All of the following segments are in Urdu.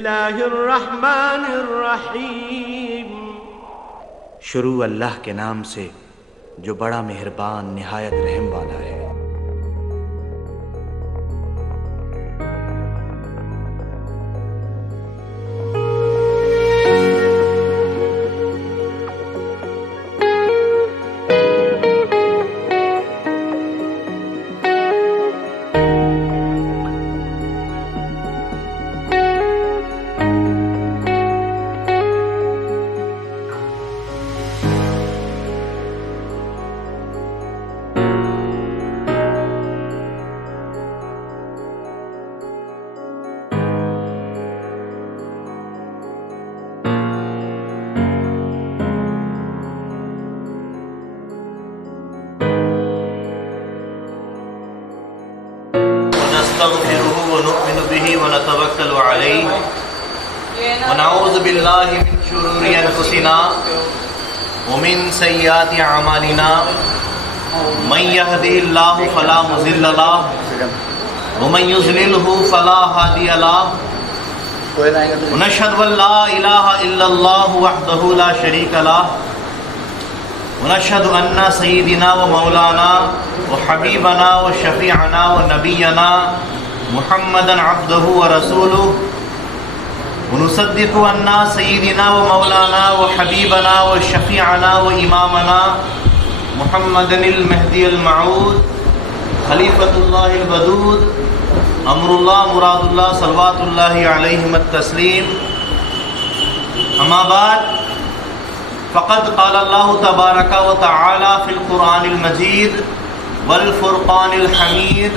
اللہ الرحمن الرحیم۔ شروع اللہ کے نام سے جو بڑا مہربان نہایت رحم والا ہے۔ نستغفره ونؤمن به ونتوكل عليه ونعوذ بالله من شرور أنفسنا ومن سيئات أعمالنا من يهده الله فلا مضل له ومن يضلله فلا هادي له ونشهد أن لا إله إلا الله وحده لا شريك له ونشهد أن سيدنا ومولانا وحبيبنا وشفيعنا ونبينا محمدا عبده ورسوله ونصدق أن سيدنا ومولانا وحبيبنا وشفيعنا وإمامنا محمدا المهدي الموعود خليفة الله الودود أمر الله مراد الله صلوات الله عليهم التسليم. أما بعد فقد قال الله تبارك وتعالى في القرآن المجيد والفرقان الحميد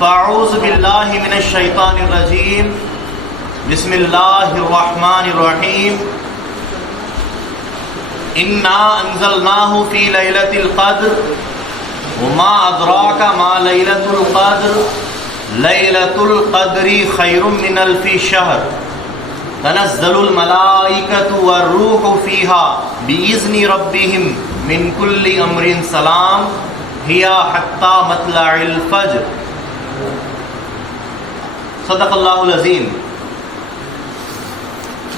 فأعوذ بالله من الشيطان الرجيم بسم الله الرحمن الرحيم إنا أنزلناه في ليلة القدر وما أدراك ما ليلة القدر ليلة القدر خير من ألف شهر تنزل الملائكة والروح فيها بإذن ربهم من كل أمر سلام هي حتى مطلع الفجر. صدق اللہ العظیم.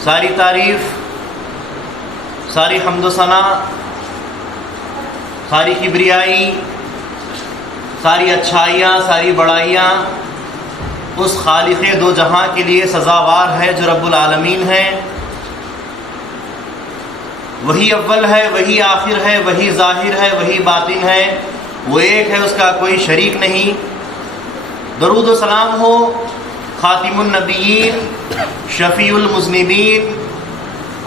ساری تعریف، ساری حمد و ثنا، ساری کبریائی، ساری اچھائیاں، ساری بڑائیاں اس خالق دو جہاں کے لیے سزاوار ہے جو رب العالمین ہے. وہی اول ہے، وہی آخر ہے، وہی ظاہر ہے، وہی باطن ہے، وہ ایک ہے، اس کا کوئی شریک نہیں. درود و سلام ہو خاتم النبیین، شفیع المذنبین،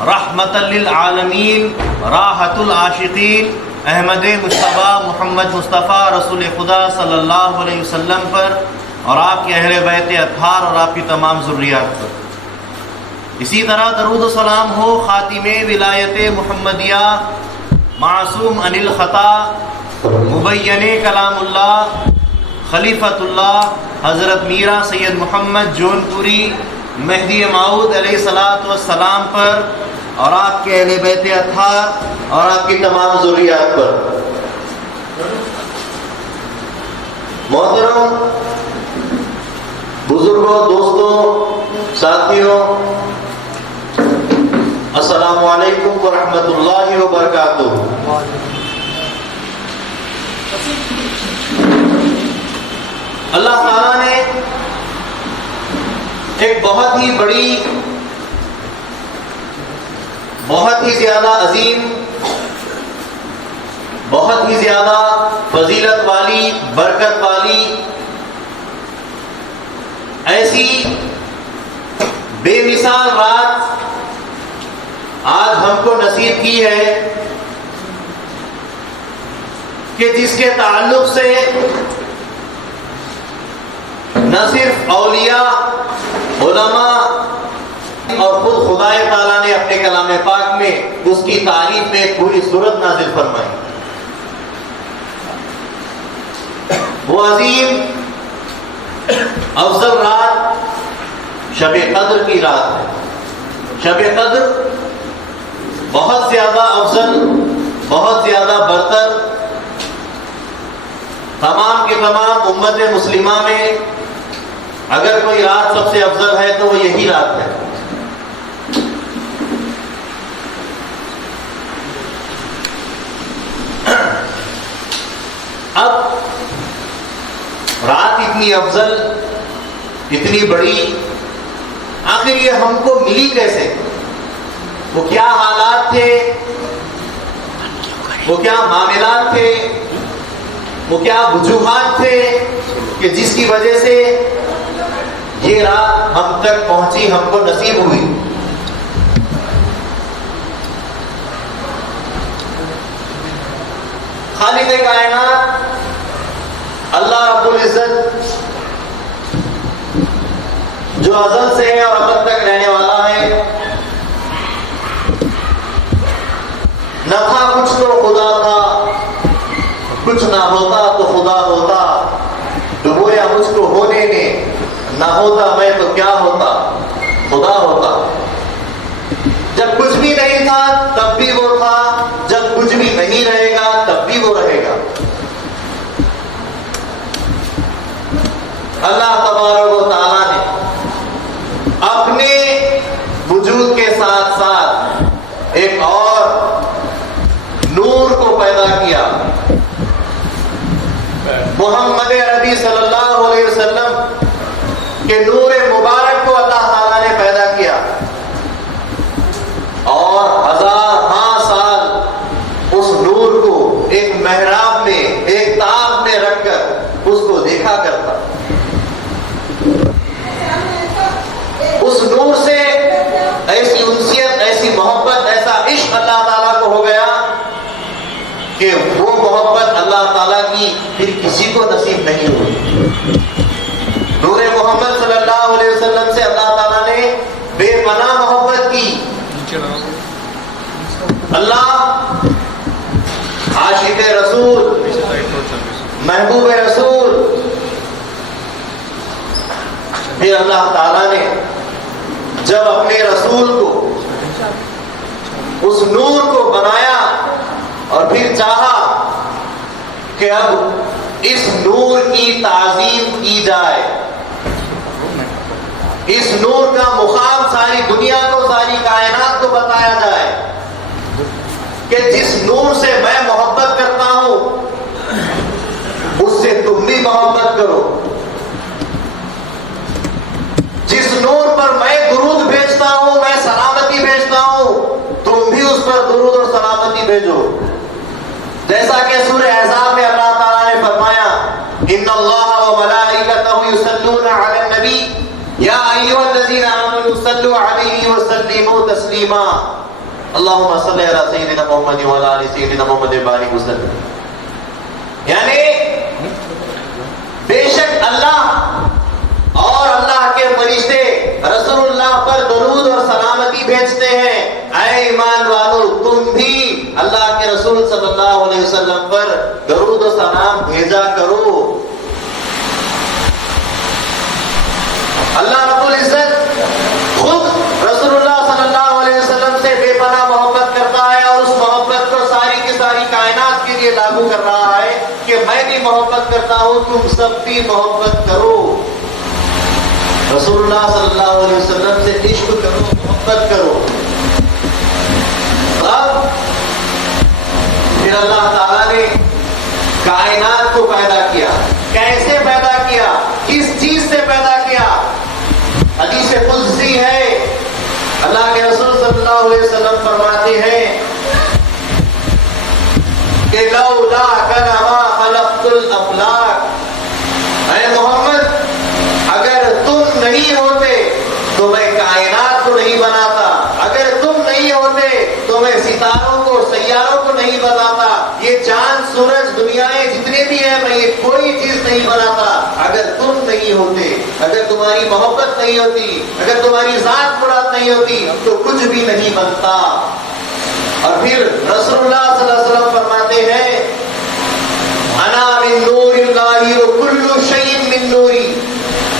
رحمت للعالمین، راحت العاشقین، احمد مصطفیٰ محمد مصطفیٰ رسول خدا صلی اللہ علیہ وسلم پر اور آپ کے اہل بیت اطہار اور آپ کی تمام ذریات پر. اسی طرح درود و سلام ہو خاتم ولایت محمدیہ، معصوم عن الخطا، مبین کلام اللہ، خلیفۃ اللہ حضرت میرا سید محمد جون پوری مہدی موعود علیہ الصلوۃ والسلام پر اور آپ کے اہل بیت اطہار اور آپ کی تمام ذریات پر. محترم بزرگوں، دوستوں، ساتھیوں، السلام علیکم ورحمۃ اللہ وبرکاتہ. اللہ تعالیٰ نے ایک بہت ہی بڑی، بہت ہی زیادہ عظیم، بہت ہی زیادہ فضیلت والی، برکت والی، ایسی بے مثال رات آج ہم کو نصیب کی ہے کہ جس کے تعلق سے نہ صرف اولیاء، علماء اور خود خدا تعالیٰ نے اپنے کلام پاک میں اس کی تعریف میں ایک پوری سورت نازل فرمائی. وہ عظیم افضل رات شب قدر کی رات ہے. شب قدر بہت زیادہ افضل، بہت زیادہ برتر، تمام کے تمام امت مسلمہ میں اگر کوئی رات سب سے افضل ہے تو وہ یہی رات ہے. اب رات اتنی افضل، اتنی بڑی، آخر یہ ہم کو ملی کیسے؟ وہ کیا حالات تھے، وہ کیا معاملات تھے، وہ کیا وجوہات تھے کہ جس کی وجہ سے یہ رات ہم تک پہنچی، ہم کو نصیب ہوئی؟ خالق کائنات اللہ رب العزت جو ازل سے ہے اور ابد تک رہنے والا ہے، نہ تھا کچھ تو خدا تھا، کچھ نہ ہوتا تو خدا ہوتا، ڈبویا مجھ کو ہونے نے، نہ ہوتا میں تو کیا ہوتا، خدا ہوتا. جب کچھ بھی نہیں تھا تب بھی وہ تھا، جب کچھ بھی نہیں رہے گا تب بھی وہ رہے گا. اللہ تبارک و تعالیٰ نے اپنے وجود کے ساتھ ساتھ ایک اور نور کو پیدا کیا. محمد عربی صلی اللہ علیہ وسلم کے نور مبارک کو اللہ تعالیٰ نے پیدا کیا اور 1000 سال اس نور کو ایک محراب میں، ایک تاب میں رکھ کر اس کو دیکھا کرتا. اس نور سے ایسی انسیت، ایسی محبت، ایسا عشق اللہ تعالیٰ کو ہو گیا کہ وہ محبت اللہ تعالیٰ کی پھر کسی کو نصیب نہیں ہوئی. نور محمد صلی اللہ علیہ وسلم سے اللہ تعالیٰ نے بے پناہ محبت کی. اللہ عاشق رسول، محبوب رسول، پھر اللہ تعالیٰ نے جب اپنے رسول کو، اس نور کو بنایا اور پھر چاہا کہ اب اس نور کی تعظیم کی جائے، اس نور کا مقام ساری دنیا کو، ساری کائنات کو بتایا جائے کہ جس نور سے میں محبت کرتا ہوں اس سے تم بھی محبت کرو. جس نور پر میں درود بھیجتا ہوں، میں سلامتی بھیجتا ہوں، تم بھی اس پر درود اور سلامتی بھیجو. جیسا کہ سورہ احزاب میں اللہ تعالیٰ نے فرمایا ان اللہ وملائکتہ یصلون علی النبی یا ایھا الذین آمنوا صلوا علیہ وسلموا تسلیما. اللہم صل علی سیدنا محمد وعلی آل سیدنا محمد بارک وسلم. یعنی بے شک اللہ اور اللہ کے فرشتے رسول اللہ پر درود اور سلامتی بھیجتے ہیں. اے ایمان والو، تم بھی اللہ کے رسول صلی اللہ علیہ وسلم پر درود و سلام بھیجا کرو. اللہ رب العزت خود رسول اللہ صلی اللہ علیہ وسلم سے بے پناہ محبت کرتا ہے اور اس محبت کو ساری کی ساری کائنات کے لیے لاگو کر رہا ہے کہ میں بھی محبت کرتا ہوں، تم سب بھی محبت کرو. رسول اللہ صلی اللہ علیہ وسلم سے عشق کرو، محبت کرو. اب پھر اللہ تعالیٰ نے کائنات کو پیدا کیا. کیسے پیدا کیا؟ کس چیز سے پیدا کیا؟ حدیث قدسی ہے، اللہ کے رسول صلی اللہ علیہ وسلم فرماتے ہیں کہ لولاک ما خلقت الافلاک. اے محمد، اگر تم نہیں ہوتے تو میں کائنات کو نہیں بناتا، اگر تم نہیں ہوتے تو میں ستاروں کو، سیاروں کو نہیں بناتا، یہ چاند، سورج، دنیایں جتنے بھی ہیں میں یہ کوئی چیز نہیں بناتا اگر تم نہیں ہوتے. اگر تمہاری محبت نہیں ہوتی، اگر تمہاری ذات مراد نہیں ہوتی تو کچھ بھی نہیں بنتا. اور پھر رسول اللہ صلی اللہ علیہ وسلم فرماتے ہیں انا من نور اللہ وکل شیء من نوری.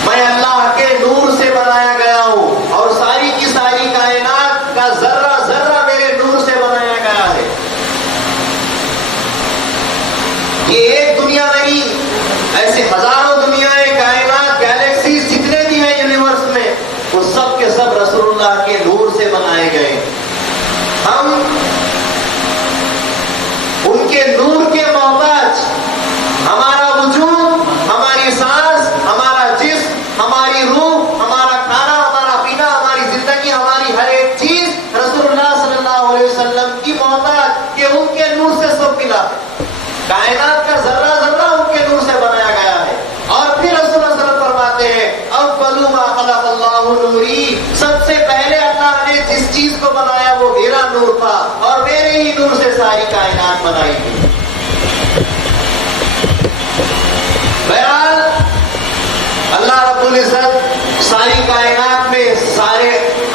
میں اللہ کے نور سے بنایا گیا ہوں اور ساری کی ساری کائنات کا ذرہ ذرہ میرے نور سے بنایا گیا ہے. یہ ایک دنیا نہیں، ایسے ہزاروں دنیایں، کائنات، گیلیکسیز جتنے ہم ان کے نور کے محتاج، ہمارا وجود، ہماری سانس، ہمارا جسم، ہماری روح، ہمارا کھانا، ہمارا پینا، ہماری زندگی، ہماری ہر ایک چیز رسول اللہ صلی اللہ علیہ وسلم کی محتاج، کہ ان کے نور سے سب ملا ہے۔ کائنات کا ذرہ ذرہ ان کے نور سے بنایا گیا ہے۔ اور پھر رسول اللہ صلی اللہ علیہ وسلم فرماتے ہیں اول ما خلق اللہ نوری، سب سے پہلے اللہ نے جس چیز کو بنایا وہ میرا نور تھا، اور میرے ہی نور سے ساری کائنات بنائی گئی۔ بہرحال اللہ رب العزت ساری کائنات میں، سارے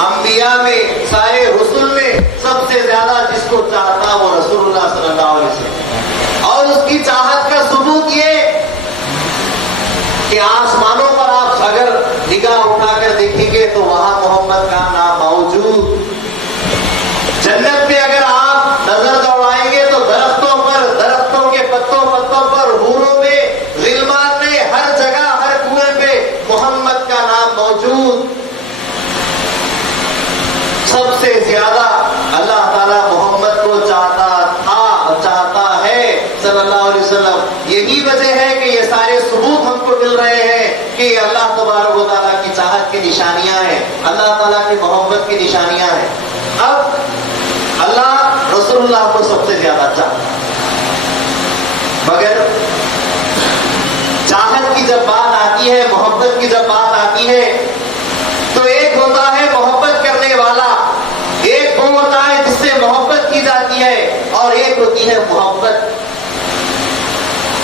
انبیاء میں، سارے رسول میں سب سے زیادہ جس کو چاہتا وہ رسول اللہ صلی اللہ علیہ وسلم، اور اس کی چاہت کا ثبوت یہ کہ آسمانوں پر آپ اگر نگاہ اٹھا کر دیکھیں گے تو وہاں محمد کا نام موجود۔ جنت میں اگر آپ نظر دوڑائیں گے تو درختوں پر، درختوں کے پتوں پر، حوروں میں، غلمان میں، ہر جگہ، ہر کنویں پہ محمد کا نام موجود۔ سب سے زیادہ اللہ تعالیٰ محمد کو چاہتا تھا، چاہتا ہے صلی اللہ علیہ وسلم۔ یہی وجہ ہے کہ یہ سارے ثبوت ہم کو مل رہے ہیں کہ اللہ تبارک و تعالیٰ کی چاہت کی نشانیاں ہیں، اللہ تعالیٰ کی محبت کی نشانیاں ہیں۔ اب اللہ رسول اللہ کو سب سے زیادہ چاہتا ہے، مگر چاہت کی جب بات آتی ہے، محبت کی جب بات آتی ہے تو ایک ہوتا ہے محبت کرنے والا، ایک وہ ہوتا ہے جس سے محبت کی جاتی ہے، اور ایک ہوتی ہے محبت۔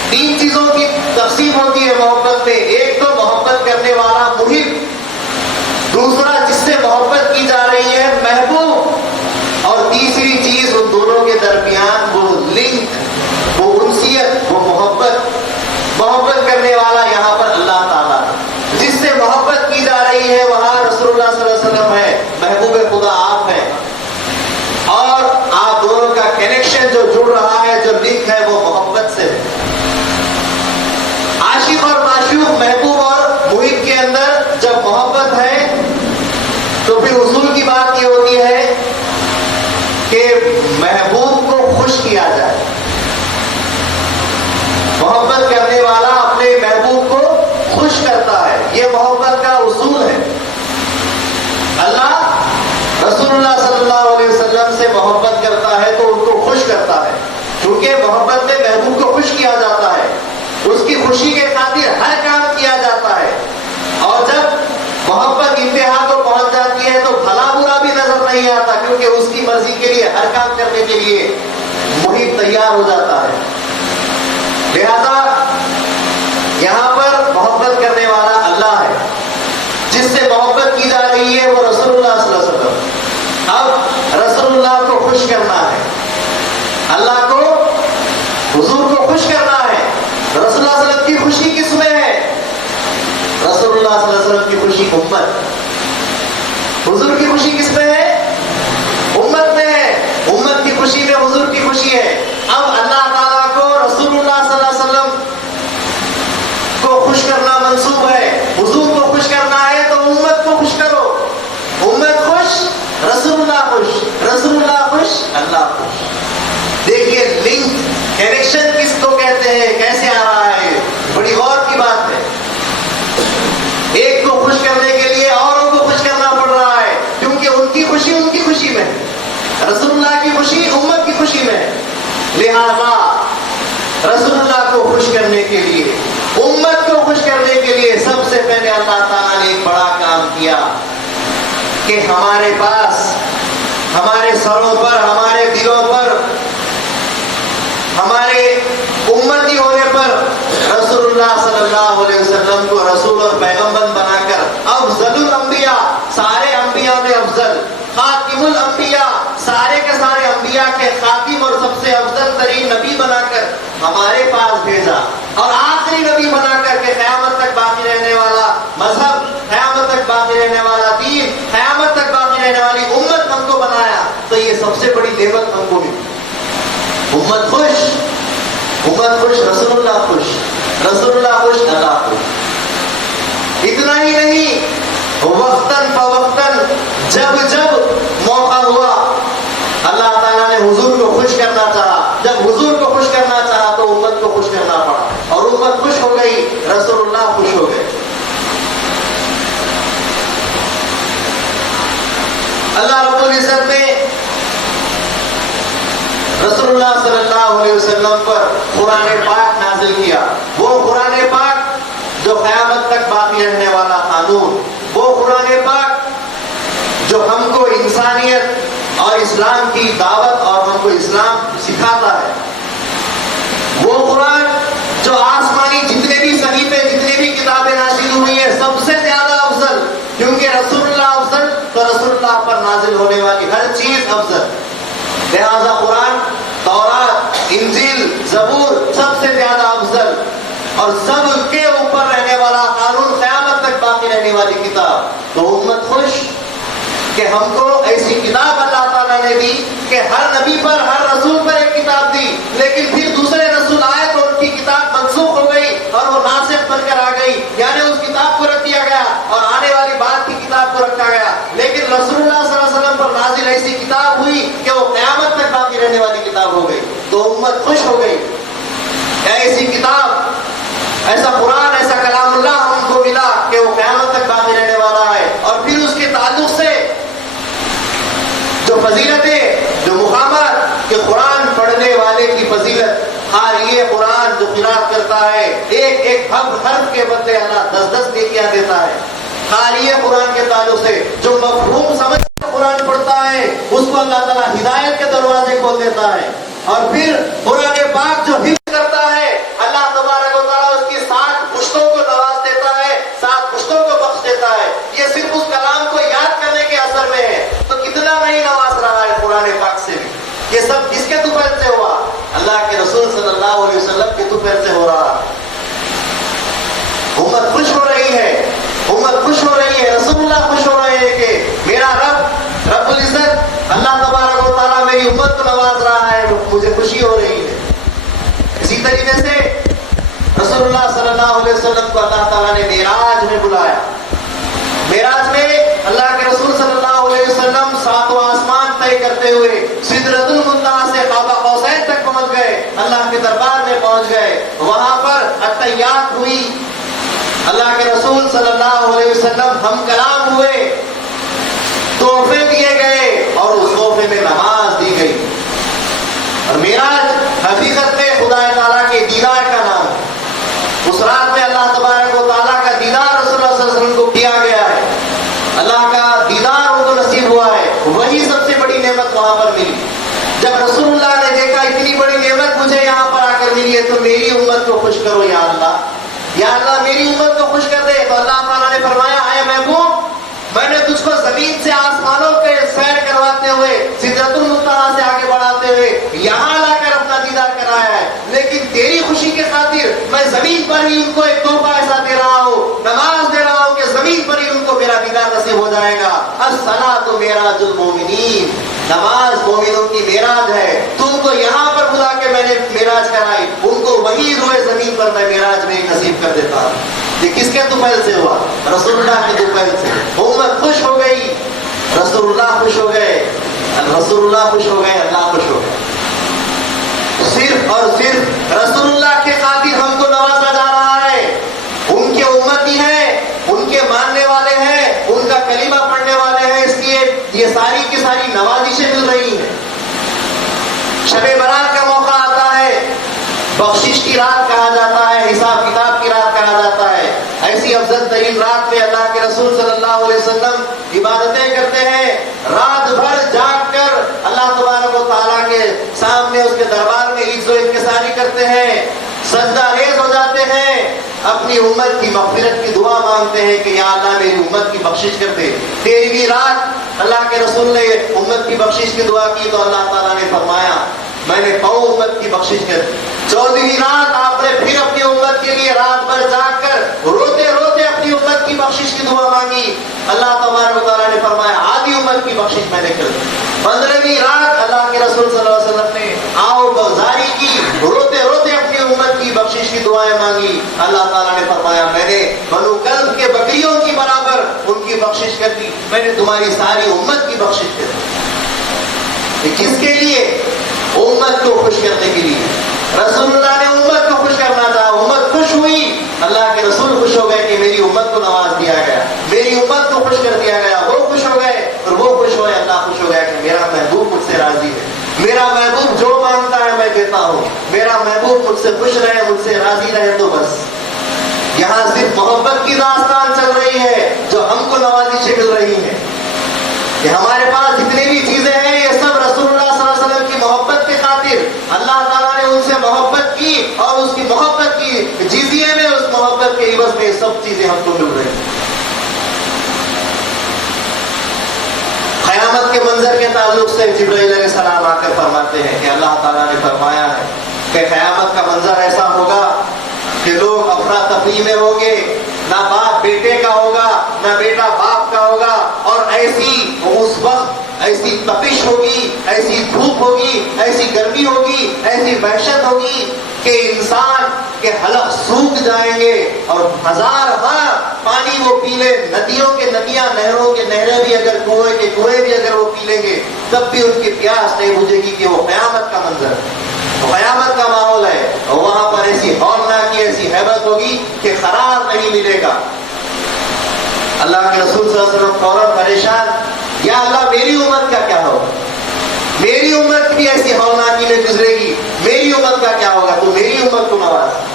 تین چیزوں کی تقسیم ہوتی ہے محبت میں، ایک تو محبت کرنے والا محب، دوسرا جس سے محبت کی جا رہی ہے محبوب، اور تیسری چیز ان دونوں کے درمیان وہ لنک، وہ انسیت، وہ محبت۔ محبت کرنے والا یہاں پر اللہ تعالیٰ، جس سے محبت کی جا رہی ہے وہاں رسول اللہ صلی اللہ علیہ وسلم ہے، محبوب خدا آپ ہیں، اور آپ دونوں کا کنیکشن جو جڑ رہا ہے، جو لنک ہے وہ محبت سے ہے۔ عاشق اور معشوق، محبوب اور محب کے اندر جب محبت ہے تو پھر اصول کی بات یہ ہوتی ہے کہ محبوب کو خوش کیا جائے۔ محبت کرنے والا اپنے محبوب کو خوش کرتا ہے، یہ محبت کا اصول ہے۔ اللہ رسول اللہ صلی اللہ علیہ وسلم سے محبت کرتا ہے تو ان کو خوش کرتا ہے، کیونکہ محبت میں محبوب کو خوش کیا جاتا ہے، اس کی خوشی کے خاطر ہر کام کیا جاتا ہے، اور جب محبت انتہا کو پہنچ جاتی ہے تو بھلا برا بھی نظر نہیں آتا، کیونکہ اس کی مرضی کے لیے ہر کام کرنے کے لیے محب تیار ہو جاتا ہے۔ لہذا یہاں پر محبت کرنے والا اللہ ہے، جس سے محبت کی جا رہی ہے وہ رسول اللہ صلی اللہ علیہ وسلم۔ اب رسول اللہ کو خوش کرنا ہے، اللہ کو، حضور کو خوش کرنا ہے۔ رسول اللہ صلی اللہ علیہ وسلم کی خوشی کس میں ہے؟ رسول اللہ صلی اللہ علیہ وسلم کی خوشی امت۔ حضور کی خوشی کس میں ہے؟ امت میں ہے۔ امت کی خوشی میں حضور کی خوشی ہے۔ اب اللہ تعالیٰ کو رسول اللہ صلی اللہ علیہ وسلم کو خوش کرنا منسوب ہے، حضور کو خوش کرنا ہے تو امت کو خوش کرو۔ امت خوش، رسول اللہ خوش، رسول اللہ خوش، اللہ خوش۔ دیکھیے لنک، کنیکشن کس کو کہتے ہیں، کیسے آ رہا ہے، بڑی غور کی بات ہے۔ ایک کو خوش کرنے کے لیے اوروں کو خوش کرنا پڑ رہا ہے، کیونکہ ان کی خوشی ان کی خوشی میں، رسول اللہ کی خوشی امت کی خوشی میں۔ لہذا رسول اللہ کو خوش کرنے کے لیے، امت کو خوش کرنے کے لیے سب سے پہلے اللہ تعالیٰ نے ایک بڑا کام کیا کہ ہمارے پاس، ہمارے سروں پر، ہمارے دلوں پر، ہمارے امتی ہونے پر رسول اللہ صلی اللہ علیہ وسلم کو رسول اور پیغمبر بنا کر افضل الانبیاء، سارے انبیاء میں افضل، خاتم الانبیاء، سارے کے سارے انبیاء کے خاتم اور سب سے افضل ترین نبی بنا کر ہمارے پاس بھیجا، اور آخری نبی بنا کر کے قیامت تک باقی رہنے والا مذہب، قیامت تک باقی رہنے والا دین، قیامت تک باقی رہنے والی امت ہم کو بنایا۔ تو یہ سب سے بڑی نعمت ہم کو ملی۔ امت خوش، امت خوش، رسول اللہ خوش، رسول اللہ خوش، اللہ خوش۔ اتنا ہی نہیں، وقتاً فوقتاً جب جب موقع ہوا اللہ خوش کرنا چاہا، جب حضور کو خوش کرنا چاہا تو امت کو خوش کرنا پڑا، اور امت خوش ہو گئی، رسول اللہ خوش ہو گئے۔ اللہ رب العزت نے رسول اللہ صلی اللہ علیہ وسلم پر قرآن پاک نازل کیا، وہ قرآن پاک جو قیامت تک باقی رہنے والا قانون، وہ قرآن پاک جو ہم کو انسانیت اور اسلام کی دعوت اور ہم کو اسلام سکھاتا ہے، وہ قرآن جو آسمانی جتنے بھی صحیفے جتنے بھی کتابیں نازل ہوئی ہیں سب سے زیادہ افضل، کیونکہ رسول اللہ افضل تو رسول اللہ پر نازل ہونے والی ہر چیز افضل، لہذا قرآن، تورات، انجیل، زبور سب سے زیادہ افضل اور سب کے اوپر رہنے والا قانون، قیامت تک باقی رہنے والی کتاب۔ تو امت خوش کہ ہم کو ایسی کتاب اللہ تعالیٰ نے دی کہ ہر نبی پر ہر رسول پر ایک کتاب دی، لیکن پھر دوسرے رسول آئے تو ان کی کتاب منسوخ ہو گئی اور وہ ناسخ بن کر آ گئی، یعنی اس کتاب کو رکھ دیا گیا اور آنے والی بات کی کتاب کو رکھا گیا، لیکن رسول اللہ صلی اللہ علیہ وسلم پر نازل ایسی کتاب ہوئی کہ وہ قیامت تک باقی رہنے والی کتاب ہو گئی، تو امت خوش ہو گئی۔ ایسی کتاب، ایسا قرآن، ایسا کلام اللہ ہم کو ملا کہ وہ قیامت تک باقی رہنے والا ہے، اور پھر اس کے تعلق سے جو فضیلتیں، جو مقامات کہ قرآن پڑھنے والے کی فضیلت، قاری قرآن جو قرات کرتا ہے ایک ایک حرف کے بدلے اللہ 10 نیکیاں دیتا ہے۔ قاری قرآن کے تعلق سے جو مفہوم سمجھ کر قرآن پڑھتا ہے اس کو اللہ تعالیٰ ہدایت کے دروازے کھول دیتا ہے، اور پھر قرآن پاک جو حفظ کرتا ہے اللہ تبارک و تعالیٰ اس کی 7 پشتوں کو نواز دیتا ہے، 7 پشتوں کو بخش دیتا ہے۔ یہ صرف اس کلام کو یاد کرنے کے اثر میں ہے، تو کتنا نہیں نواز رہا ہے قرآن پاک سے بھی۔ یہ سب کس کے طفیل سے ہوا؟ اللہ کے رسول صلی اللہ علیہ وسلم کے طفیل سے ہو رہا۔ امت خوش ہو رہی ہے، امت خوش ہو رہی ہے، رسول اللہ خوش ہو رہے ہیں کہ میرا رب العزت اللہ تبارک و تعالیٰ میری امت کو نواز رہا ہے، مجھے خوشی ہو رہی ہے۔ اسی طریقے سے رسول اللہ صلی اللہ علیہ وسلم کو اللہ تعالیٰ نے معراج میں بلایا۔ معراج میں اللہ کے رسول صلی اللہ علیہ وسلم 7واں آسمان طے کرتے ہوئے سدرۃ المنتہا سے قاب قوسین تک پہنچ گئے، اللہ کے دربار میں پہنچ گئے، وہاں پر عطیات ہوئی، اللہ کے رسول صلی اللہ علیہ وسلم ہم کلام ہوئے، تحفے دیے گئے اور اس تحفے میں نماز دی گئی۔ اور معراج حقیقت میں خدا تعالیٰ کے دیدار کا نام ہے۔ اس رات میں اللہ تبارک و تعالیٰ کا دیدار رسول اللہ صلی اللہ علیہ وسلم کو کیا گیا ہے، اللہ کا دیدار ان کو نصیب ہوا ہے، وہی سب سے بڑی نعمت وہاں پر ملی۔ جب رسول اللہ نے دیکھا اتنی بڑی نعمت مجھے یہاں پر آ کر ملی ہے تو میری امت کو خوش کرو یا اللہ میری امت کو خوش کر دے، تو اللہ تعالیٰ نے فرمایا اے محبوب، میں نے تجھ کو زمین سے آسمانوں کے سیر کرواتے ہوئے سدرۃ المنتہا سے آگے بڑھاتے ہوئے یہاں لا کر اپنا دیدار کرایا ہے، لیکن تیری خوشی کے خاطر میں زمین پر ہی ان کو ایک تحفہ ایسا دے رہا ہوں، نماز دے رہا ہوں کہ زمین پر ہی ان کو میرا دیدار نصیب ہو جائے گا۔ الصلاۃ معراج المومنین، نماز مومنوں کی معراج ہے، تم کو یہاں پر بلا کے میں نے معراج کرائی، ان کو وہی روئے زمین پر میں معراج میں نصیب کر دیتا ہوں۔ یہ کس کے طفیل سے ہوا؟ رسول اللہ کے طفیل سے۔ امت خوش ہو گئی، رسول اللہ خوش ہو گئے، رسول اللہ خوش ہو گئے، اللہ خوش ہو گئے۔ صرف اور صرف رسول اللہ کے خاطر ہم کو نوازا جا رہا ہے، ان کے امتی ہیں، ان کے ماننے والے ہیں، ان کا کلمہ پڑھنے والے ہیں، اس لیے یہ ساری کی ساری نوازشیں مل رہی ہیں۔ شب برات کا موقع آتا ہے، بخشش کی رات کہا جاتا ہے، حساب کتاب کی رات کہا جاتا ہے، ایسی افضل ترین رات میں اللہ کے رسول صلی اللہ علیہ وسلم عبادتیں کرتے ہیں، رات بھر جاگ کر اللہ تبارک و تعالیٰ کے سامنے اس کے دربار میں عز و انکساری کرتے ہیں، سجدہ ریز ہو جاتے ہیں، اپنی امت کی مغفرت کی دعا مانگتے ہیں کہ یا اللہ میری امت کی بخشش کر دے۔ 13ویں رات اللہ کے رسول نے امت کی بخشش کی دعا کی تو اللہ تعالیٰ نے فرمایا میں نے امت کی بخشش کر دی۔ 14ویں رات آپ نے پھر اپنی امت کے لیے رات بھر جاگ کر روتے روتے اپنی امت کی بخشش کی دعا مانگی، اللہ تبارک و تعالیٰ نے فرمایا آدھی امت کی بخشش میں نے کر دی۔ 15ویں رات اللہ کے رسول صلی اللہ علیہ وسلم نے آؤ بازاری کی، روتے روتے اپنی امت کی بخشش کی دعائیں مانگی، اللہ تعالیٰ نے فرمایا میں نے بنو کلب کے بکریوں کی برابر ان کی بخشش کر دی، میں نے تمہاری ساری امت کی بخشش کر دی۔ کس کے لیے؟ امت کو خوش کرنے کے لیے رسول اللہ نے امت کو خوش کرنا تھا. امت خوش ہوئی, اللہ کے رسول خوش ہو گئے کہ میری امت کو نواز دیا گیا, میری امت کو خوش کر دیا گیا. وہ خوش ہو گئے اور وہ خوش ہوئے, اللہ خوش ہو گیا کہ میرا محبوب مجھ سے راضی ہے, میرا محبوب جو مانگتا ہے میں دیتا ہوں, میرا محبوب مجھ سے خوش رہے, مجھ سے راضی رہے. تو بس یہاں صرف محبت کی داستان چل رہی ہے جو ہم کو نوازشیں مل رہی ہیں کہ ہمارے پاس جتنی بھی چیزیں ہیں یہ سب رسول اللہ صلی اللہ علیہ وسلم کی محبت کے خاطر اللہ تعالیٰ نے ان سے محبت کی اور اس کی محبت کی جزیے میں, اس محبت کے عوض میں سب چیزیں ہم کو مل رہی ہیں. قیامت کے منظر کے تعلق سے جبرائیل علیہ السلام آ کر فرماتے ہیں کہ اللہ تعالیٰ نے فرمایا ہے کہ قیامت کا منظر ایسا ہوگا کہ لوگ افراتفری میں ہوں گے, نہ باپ بیٹے کا ہوگا, نہ بیٹا باپ کا ہوگا, اور ایسی اس وقت ایسی تپش ہوگی, ایسی دھوپ ہوگی, ایسی گرمی ہوگی, ایسی وحشت ہوگی کہ انسان کے حلق سوکھ جائیں گے اور ہزار پانی وہ پی لے, ندیوں کے ندیاں, نہروں کے نہریں بھی اگر, کنویں کے کنویں بھی اگر وہ پی لیں گے تب بھی ان کی پیاس نہیں بجھے گی. کہ وہ قیامت کا منظر ہے, قیامت کا ماحول ہے, اور وہاں پر ایسی ہولناکی, ایسی ہیبت ہوگی کہ قرار نہیں ملے گا. اللہ کے رسول صلی اللہ علیہ وسلم فوراً پریشان, یا اللہ میری امت کا کیا ہوگا, میری امت بھی ایسی ہولناکی میں گزرے گی, میری امت کا کیا ہوگا, تو میری امت کو نواز.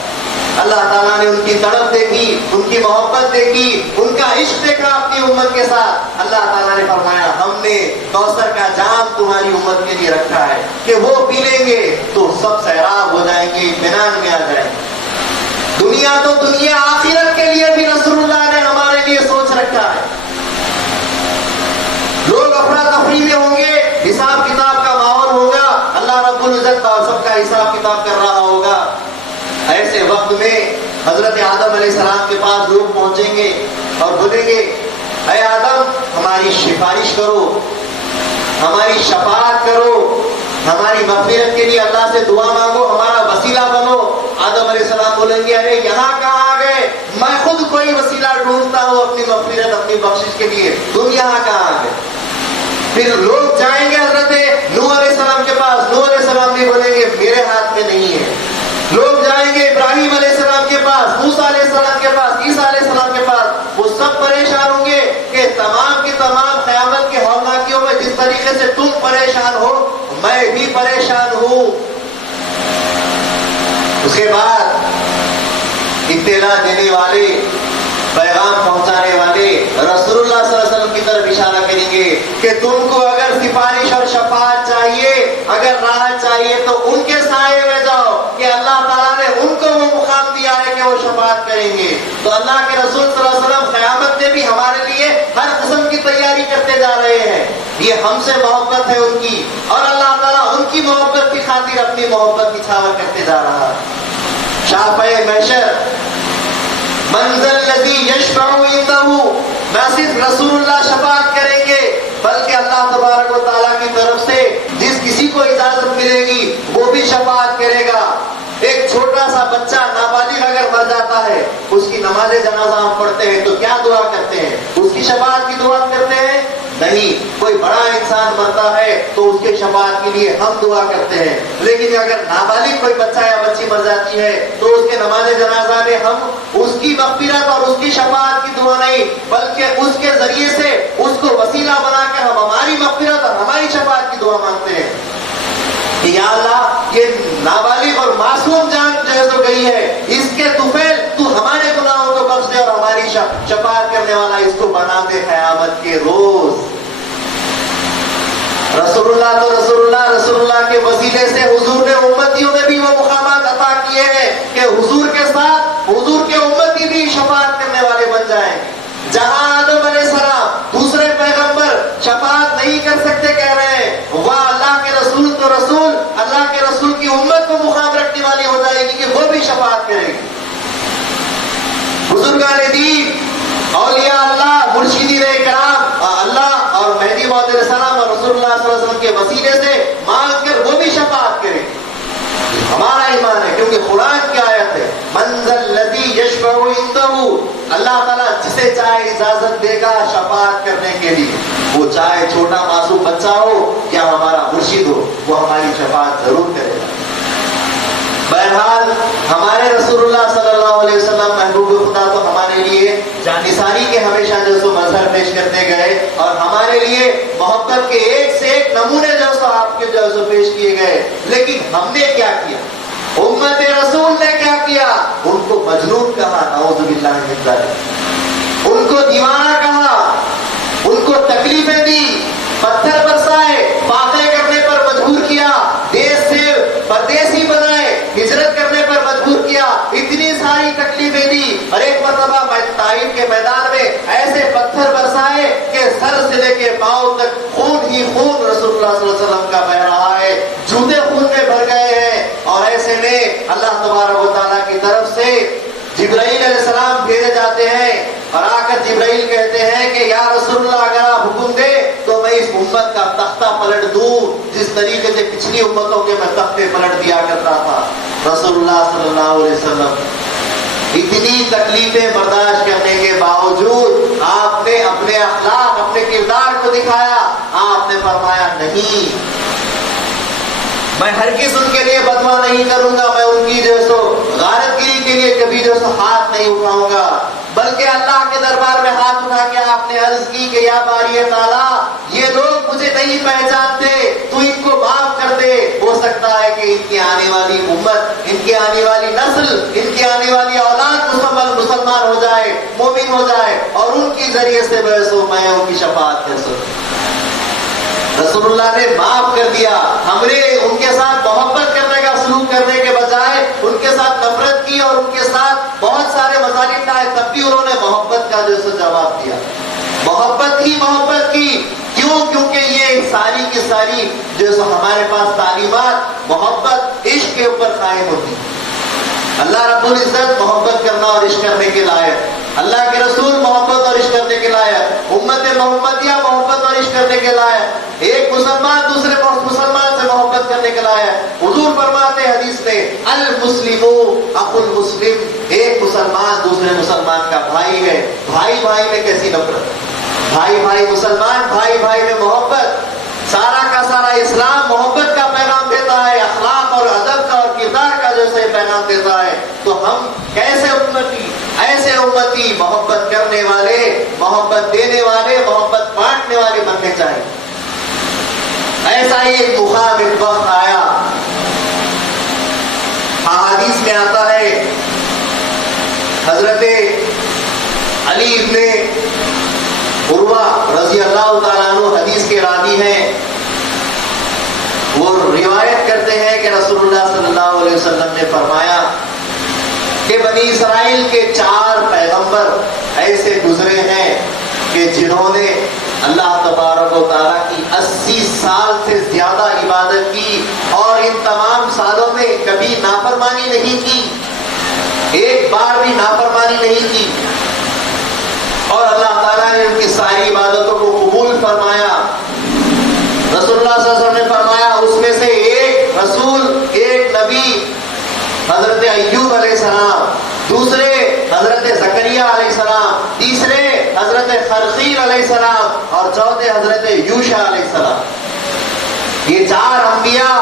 اللہ تعالیٰ نے ان کی تڑپ دیکھی, ان کی محبت دیکھی, ان کا عشق دیکھا اپنی امت کے ساتھ. اللہ تعالیٰ نے فرمایا ہم نے کوثر کا جام تمہاری امت کے لیے رکھا ہے کہ وہ پی لیں گے تو سب سیراب ہو جائیں گے, اطمینان میں آ جائیں گے. دنیا تو دنیا, آخرت کے لیے بھی رسول اللہ نے ہمارے لیے سوچ رکھا ہے. لوگ افراتفری میں ہوں گے, حساب کتاب کا ماحول ہوگا, اللہ رب العزت سب کا حساب کتاب کر رہا ہوگا. ایسے وقت میں حضرت آدم علیہ السلام کے پاس لوگ پہنچیں گے اور بولیں گے اے آدم ہماری سفارش کرو, ہماری شفاعت کرو, ہماری مغفرت کے لیے اللہ سے دعا مانگو, ہمارا وسیلہ بنو. آدم علیہ السلام بولیں گے ارے یہاں کہاں آ گئے, میں خود کوئی وسیلہ ڈھونڈتا ہوں اپنی مغفرت, اپنی بخشش کے لیے, تم یہاں کہاں آ گئے. پھر لوگ جائیں گے حضرت نوح علیہ السلام کے پاس, نوح علیہ السلام بھی بولیں گے میرے ہاتھ میں نہیں ہے. لوگ جائیں گے ابراہیم علیہ السلام کے پاس, موسیٰ علیہ السلام کے پاس, عیسیٰ علیہ السلام کے پاس. وہ سب پریشان ہوں گے کہ تمام کی تمام قیامت کی ہولناکیوں میں جس طریقے سے تم پریشان ہو میں بھی پریشان ہوں. اس کے بعد اطلاع دینے والے, پیغام پہنچانے والے رسول اللہ صلی اللہ علیہ وسلم کی طرف اشارہ کریں گے کہ تم کو اگر سفارش اور شفاعت چاہیے, اگر راحت چاہیے تو ان کے سائے میں جاؤ کہ اللہ تعالیٰ نے ان کو وہ مقام دیا ہے کہ وہ شفاعت کریں گے. تو اللہ کے رسول صلی اللہ علیہ وسلم قیامت میں بھی ہمارے لیے ہر قسم کی تیاری کرتے جا رہے ہیں. یہ ہم سے محبت ہے ان کی, اور اللہ تعالیٰ ان کی محبت کی خاطر اپنی محبت نچھاور کرتے جا رہا ہے. شافعِ محشر منزل الذی یشفع عندہ, نہ صرف رسول اللہ شفاعت کریں گے بلکہ اللہ تبارک و تعالیٰ کی طرف سے جس کسی کو اجازت ملے گی وہ بھی شفاعت کرے گا. ایک چھوٹا سا بچہ نابالغ اگر مر جاتا ہے, اس کی نماز جنازہ ہم پڑھتے ہیں تو کیا دعا کرتے ہیں, اس کی شفاعت کی دعا کرتے ہیں نہیں. کوئی بڑا انسان مرتا ہے تو اس کے شفاعت کے لیے ہم دعا کرتے ہیں, لیکن اگر نابالغ کوئی بچہ یا بچی مر جاتی ہے تو اس کے نماز جنازہ میں ہم اس کی مغفرت اور اس کی شفاعت کی دعا نہیں بلکہ اس کے ذریعے سے اس کو وسیلہ بنا کر ہم ہماری مغفرت اور ہماری شفاعت کی دعا مانگتے ہیں کہ یا اللہ یہ نابالغ اور معصوم جان جو ہے تو گئی ہے, اس کے طفیل تو ہمارے گناہوں کو بخش دے اور ہماری شفاعت کرنے والا اس کو بنا دے قیامت کے روز. رسول اللہ تو رسول اللہ کے وسیلے سے حضور نے امتیوں میں بھی وہ مقامات عطا کیے ہیں کہ حضور کے ساتھ حضور کے امتی بھی شفاعت کرنے والے بن جائیں. جہاں آدم علیہ السلام دوسرے پیغمبر شفاعت نہیں کر سکتے کہہ رہے ہیں, وہاں اللہ کے رسول تو رسول, اللہ کے رسول کی امت کو مقام رکھنے والی ہو جائے گی کہ وہ بھی شفاعت کرے گی. بزرگان دین, اولیاء اللہ, مرشدین کرام اللہ اور مہدی موعود علیہ السلام اور رسول اللہ صلی اللہ علیہ وسلم کے وسیلے سے مانگ کر وہ بھی شفاعت کریں. ہمارا ایمان ہے کیونکہ قرآن کی آیت ہے منزل الذی یشفع عندہ, اللہ تعالیٰ جسے چاہے اجازت دے گا شفاعت کرنے کے لیے. وہ چاہے چھوٹا معصوم بچہ ہو یا ہمارا مرشد ہو، وہ ہماری شفاعت ضرور کرے گا۔ بہرحال ہمارے رسول اللہ صلی اللہ علیہ وسلم محبوب خدا تو ہمارے لیے جانثاری کے ہمیشہ جو سو مظہر پیش کرتے گئے، اور ہمارے لیے محبت کے ایک سے ایک نمونے جو سو آپ کے جو سو پیش کیے گئے۔ لیکن ہم نے کیا کیا؟ امت رسول نے کیا کیا؟ ان کو مجنون کہا، نعوذ باللہ من ذالک، ان کو دیوانہ کہا، ان کو تکلیفیں دی، پتھر برسائے، فاقے کرنے پر مجبور کیا، دیش سے پردیسی بنائے، ہجرت کرنے پر مجبور کیا، اتنی ساری تکلیفیں دی، اور ایک مرتبہ طائف کے میدان میں ایسے پتھر برسائے کہ سر سے لے کے پاؤں تک خون ہی خون رسول اللہ صلی اللہ علیہ وسلم کا بہ رہا ہے، جوتے خون میں بھر گئے ہیں۔ اور ایسے میں اللہ تبارک و تعالیٰ کی طرف سے جبرائیل علیہ السلام بھیجے جاتے ہیں، اور آ کر جبرائیل کہتے ہیں کہ یا رسول اللہ اگر آپ حکم دے تو میں اس امت کا تختہ پلٹ دوں جس طریقے سے پچھلی امتوں کے میں تختے پلٹ دیا کرتا تھا۔ رسول اللہ صلی اللہ علیہ وسلم اتنی تکلیفیں برداشت کرنے کے باوجود آپ نے اپنے اخلاق، اپنے کردار کو دکھایا۔ آپ نے فرمایا نہیں، میں ہرگز ان کے لیے بدوا نہیں کروں گا، میں ان کی جو سو غارت گیری کے لیے کبھی جو سو ہاتھ نہیں اٹھاؤں گا، بلکہ اللہ کے دربار میں ہاتھ اٹھا کے آپ نے عرض کی کہ یا باری تعالیٰ، یہ لوگ مجھے نہیں پہچانتے، تو ان کو معاف کر دے۔ ہو سکتا ہے کہ ان کی آنے والی امت، ان کی آنے والی نسل، ان کی آنے والی اولاد مسلمان ہو جائے، مومن ہو جائے، اور ان کی ذریعے سے میں ان کی شفاعت کر سکوں۔ رسول اللہ نے معاف کر دیا۔ ہم نے ان کے ساتھ محبت کرنے کا سلوک کرنے کے بجائے ان کے ساتھ نفرت کی، اور ان کے ساتھ بہت سارے مظالم لائے، تب بھی انہوں نے محبت کا جو سو جواب دیا، محبت ہی محبت کی۔ کیوں؟ کیونکہ یہ ساری کی ساری جو سو ہمارے پاس تعلیمات محبت، عشق کے اوپر قائم ہوتی۔ اللہ رب العزت محبت کرنا اور عشق کرنے کے لائق، اللہ کے رسول محبت اور عشق کرنے کے لائق، امت محمدیہ محبت اور عشق کرنے کے لائق، ایک مسلمان دوسرے مسلمان سے محبت کرنے کے لائق۔ حضور فرماتے حدیث میں المسلم اخو المسلم، ایک مسلمان دوسرے مسلمان کا بھائی ہے۔ بھائی بھائی میں کیسی نفرت، بھائی بھائی مسلمان، بھائی بھائی میں محبت۔ سارا کا سارا اسلام محبت کا پیغام دیتا ہے، اخلاق اور ادب کا اور کردار کا جو سے پیغام دیتا ہے۔ تو ہم کیسے امتی، ایسے امتی محبت کرنے والے، محبت دینے والے، محبت بانٹنے والے بننے چاہیے۔ ایسا ہی ایک مقام ایک وقت آیا، احادیث میں آتا ہے، حضرت علی ابن عروہ رضی اللہ تعالیٰ عنہ حدیث کے راوی ہیں، وہ روایت کرتے ہیں کہ رسول اللہ صلی اللہ علیہ وسلم نے فرمایا کہ بنی اسرائیل کے 4 پیغمبر ایسے گزرے ہیں کہ جنہوں نے اللہ تبارک و تعالیٰ کی 80 سال سے زیادہ عبادت کی، اور ان تمام سالوں میں کبھی نافرمانی نہیں کی، ایک بار بھی نافرمانی نہیں کی، اور اللہ تعالیٰ نے ان کی ساری عبادتوں کو قبول فرمایا۔ رسول اللہ صلی اللہ علیہ وسلم نے فرمایا اس میں سے ایک رسول، ایک نبی حضرت ایوب علیہ السلام، دوسرے حضرت زکریا علیہ السلام، تیسرے حضرت خرخیل علیہ السلام، اور چوتھے حضرت یوشع علیہ السلام۔ یہ 4 انبیاء